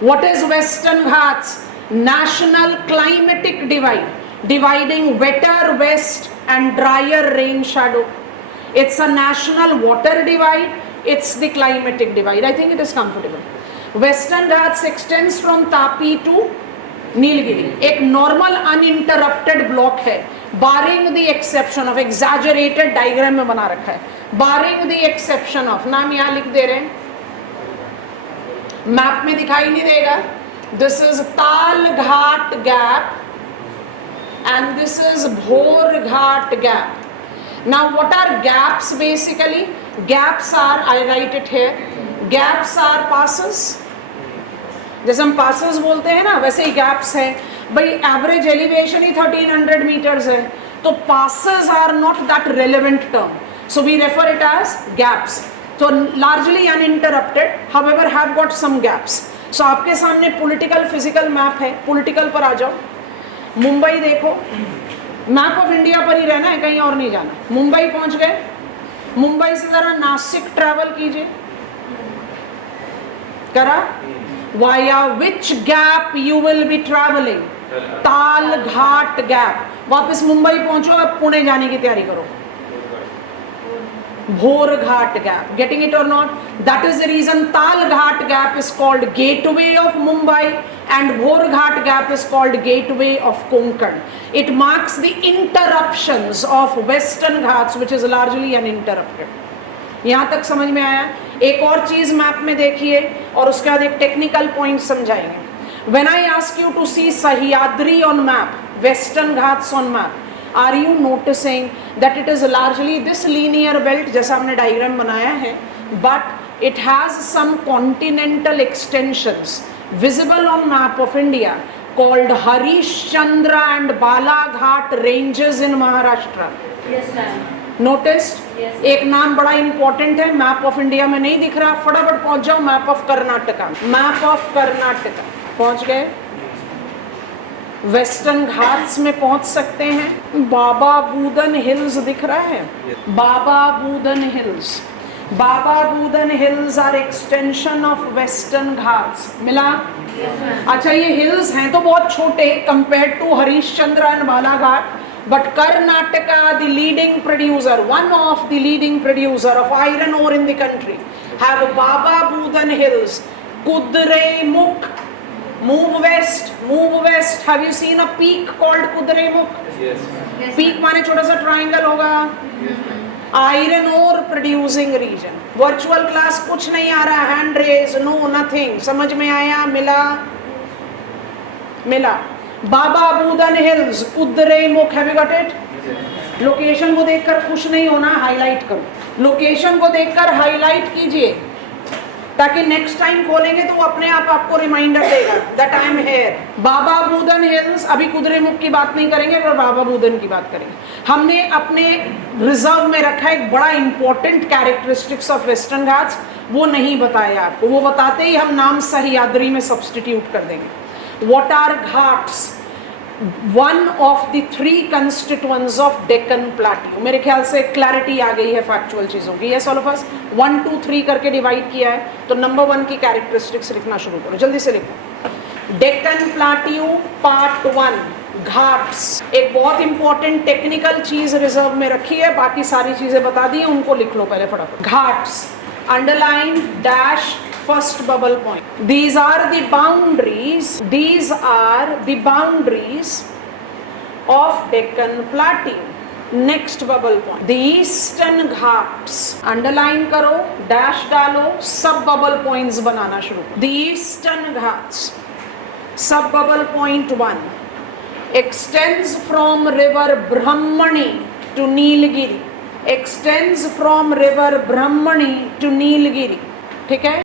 What is Western Ghats? National climatic divide, dividing wetter west and drier rain shadow. It's a national water divide, it's the climatic divide. I think it is comfortable. Western Ghats extends from Tapi to Nilgiri. एक normal uninterrupted block है, barring the exception of, exaggerated diagram में बना रखा है, barring the exception of, नाम यहां लिख दे रहे हैं, मैप में दिखाई नहीं देगा। This is Thal Ghat gap and this is Bhor Ghat gap. Now what are gaps? Basically gaps are, I write it here, gaps are passes. जैसे हम पासेस बोलते हैं ना, वैसे ही गैप्स हैं। भाई एवरेज एलिवेशन ही 1300 मीटर्स है, तो passes are not that relevant term, so we refer it as gaps. So largely uninterrupted, however have got some gaps. So आपके सामने पॉलिटिकल फिजिकल मैप है, पॉलिटिकल पर आ जाओ। मुंबई देखो, मैप ऑफ इंडिया पर ही रहना है, कहीं और नहीं जाना। मुंबई पहुंच गए, मुंबई से जरा नासिक ट्रैवल कीजिए, करा, via which gap you will be travelling, ताल घाट गैप। वापस मुंबई पहुंचो, अब पुणे जाने की तैयारी करो, भोर Ghat gap. Getting it or not? That is the reason Tal Ghat gap is called gateway of Mumbai and Bhor Ghat gap is called gateway of Konkan. It marks the interruptions of Western Ghats which is largely uninterrupted. यहाँ तक समझ में आया? एक और चीज map में देखिए और उसके बाद एक टेक्निकल पॉइंट समझाएंगे। When I ask you to see Sahyadri on map, Western Ghats on map, are you noticing that it is largely this linear belt जैसा हमने डायग्राम बनाया है, but it has some continental extensions visible on map of India called Harishchandra and Balaghat ranges in Maharashtra. Yes, ma'am. Noticed? Yes. एक नाम बड़ा important है, map of India में नहीं दिख रहा, फटाफट पहुंच जाओ map of Karnataka. Map of Karnataka पहुंच गए, वेस्टर्न घाट्स में पहुंच सकते हैं। बाबा बूदन हिल्स दिख रहा है, Baba Budan hills, Baba Budan hills are extension of western ghats. मिला? Yes, ma'am. अच्छा, ये हिल्स हैं तो बहुत छोटे compare to Harishchandra and Balaghat, but Karnataka the leading producer, one of the leading producer of iron ore in the country, have Baba Budan hills, Kudremukh. Move west. Have you seen a peak called Kudremukh? Yes. Yes, Peak ma'am. माने छोटा सा triangle होगा। Iron ore producing region. Virtual class कुछ नहीं आ रहा, hand raise, no nothing. समझ में आया? मिला। Baba Budan hills, Kudremukh, have you got it? Location को देखकर खुश नहीं होना, हाईलाइट करो। लोकेशन को देखकर हाईलाइट कीजिए ताकि नेक्स्ट टाइम खोलेंगे तो वो अपने आप आपको रिमाइंडर देगा that I am here. Baba Budan hills, अभी कुद्रेमुख की बात नहीं करेंगे पर बाबा बूदन की बात करेंगे। हमने अपने रिजर्व में रखा एक बड़ा important characteristics of western Ghats, वो नहीं बताया आपको, वो बताते ही हम नाम सह्याद्री में सब्सटीट्यूट कर देंगे। What are ghats? One of the 3 constituents of Deccan plateau. मेरे ख्याल से क्लैरिटी आ गई है फैक्चुअल चीज़ों की। यस ऑल ऑफ अस 1 2 3 करके डिवाइड किया है, तो नंबर 1 की कैरेक्टरिस्टिक्स लिखना शुरू करो, जल्दी से लिखो। Deccan plateau part 1, Ghats. एक बहुत इंपॉर्टेंट टेक्निकल चीज रिजर्व में रखी है, बाकी सारी चीजें बता दी हैं, उनको लिख लो पहले फटाफट। Ghats, underline, dash, first bubble point. These are the boundaries of Deccan Plateau. Next bubble point, the Eastern Ghats. Underline करो, dash डालो, सब bubble points बनाना शुरू करो। The Eastern Ghats, sub bubble point 1 extends from river Brahmani to Nilgiri. Extends from river Brahmani to Nilgiri. ठीक है?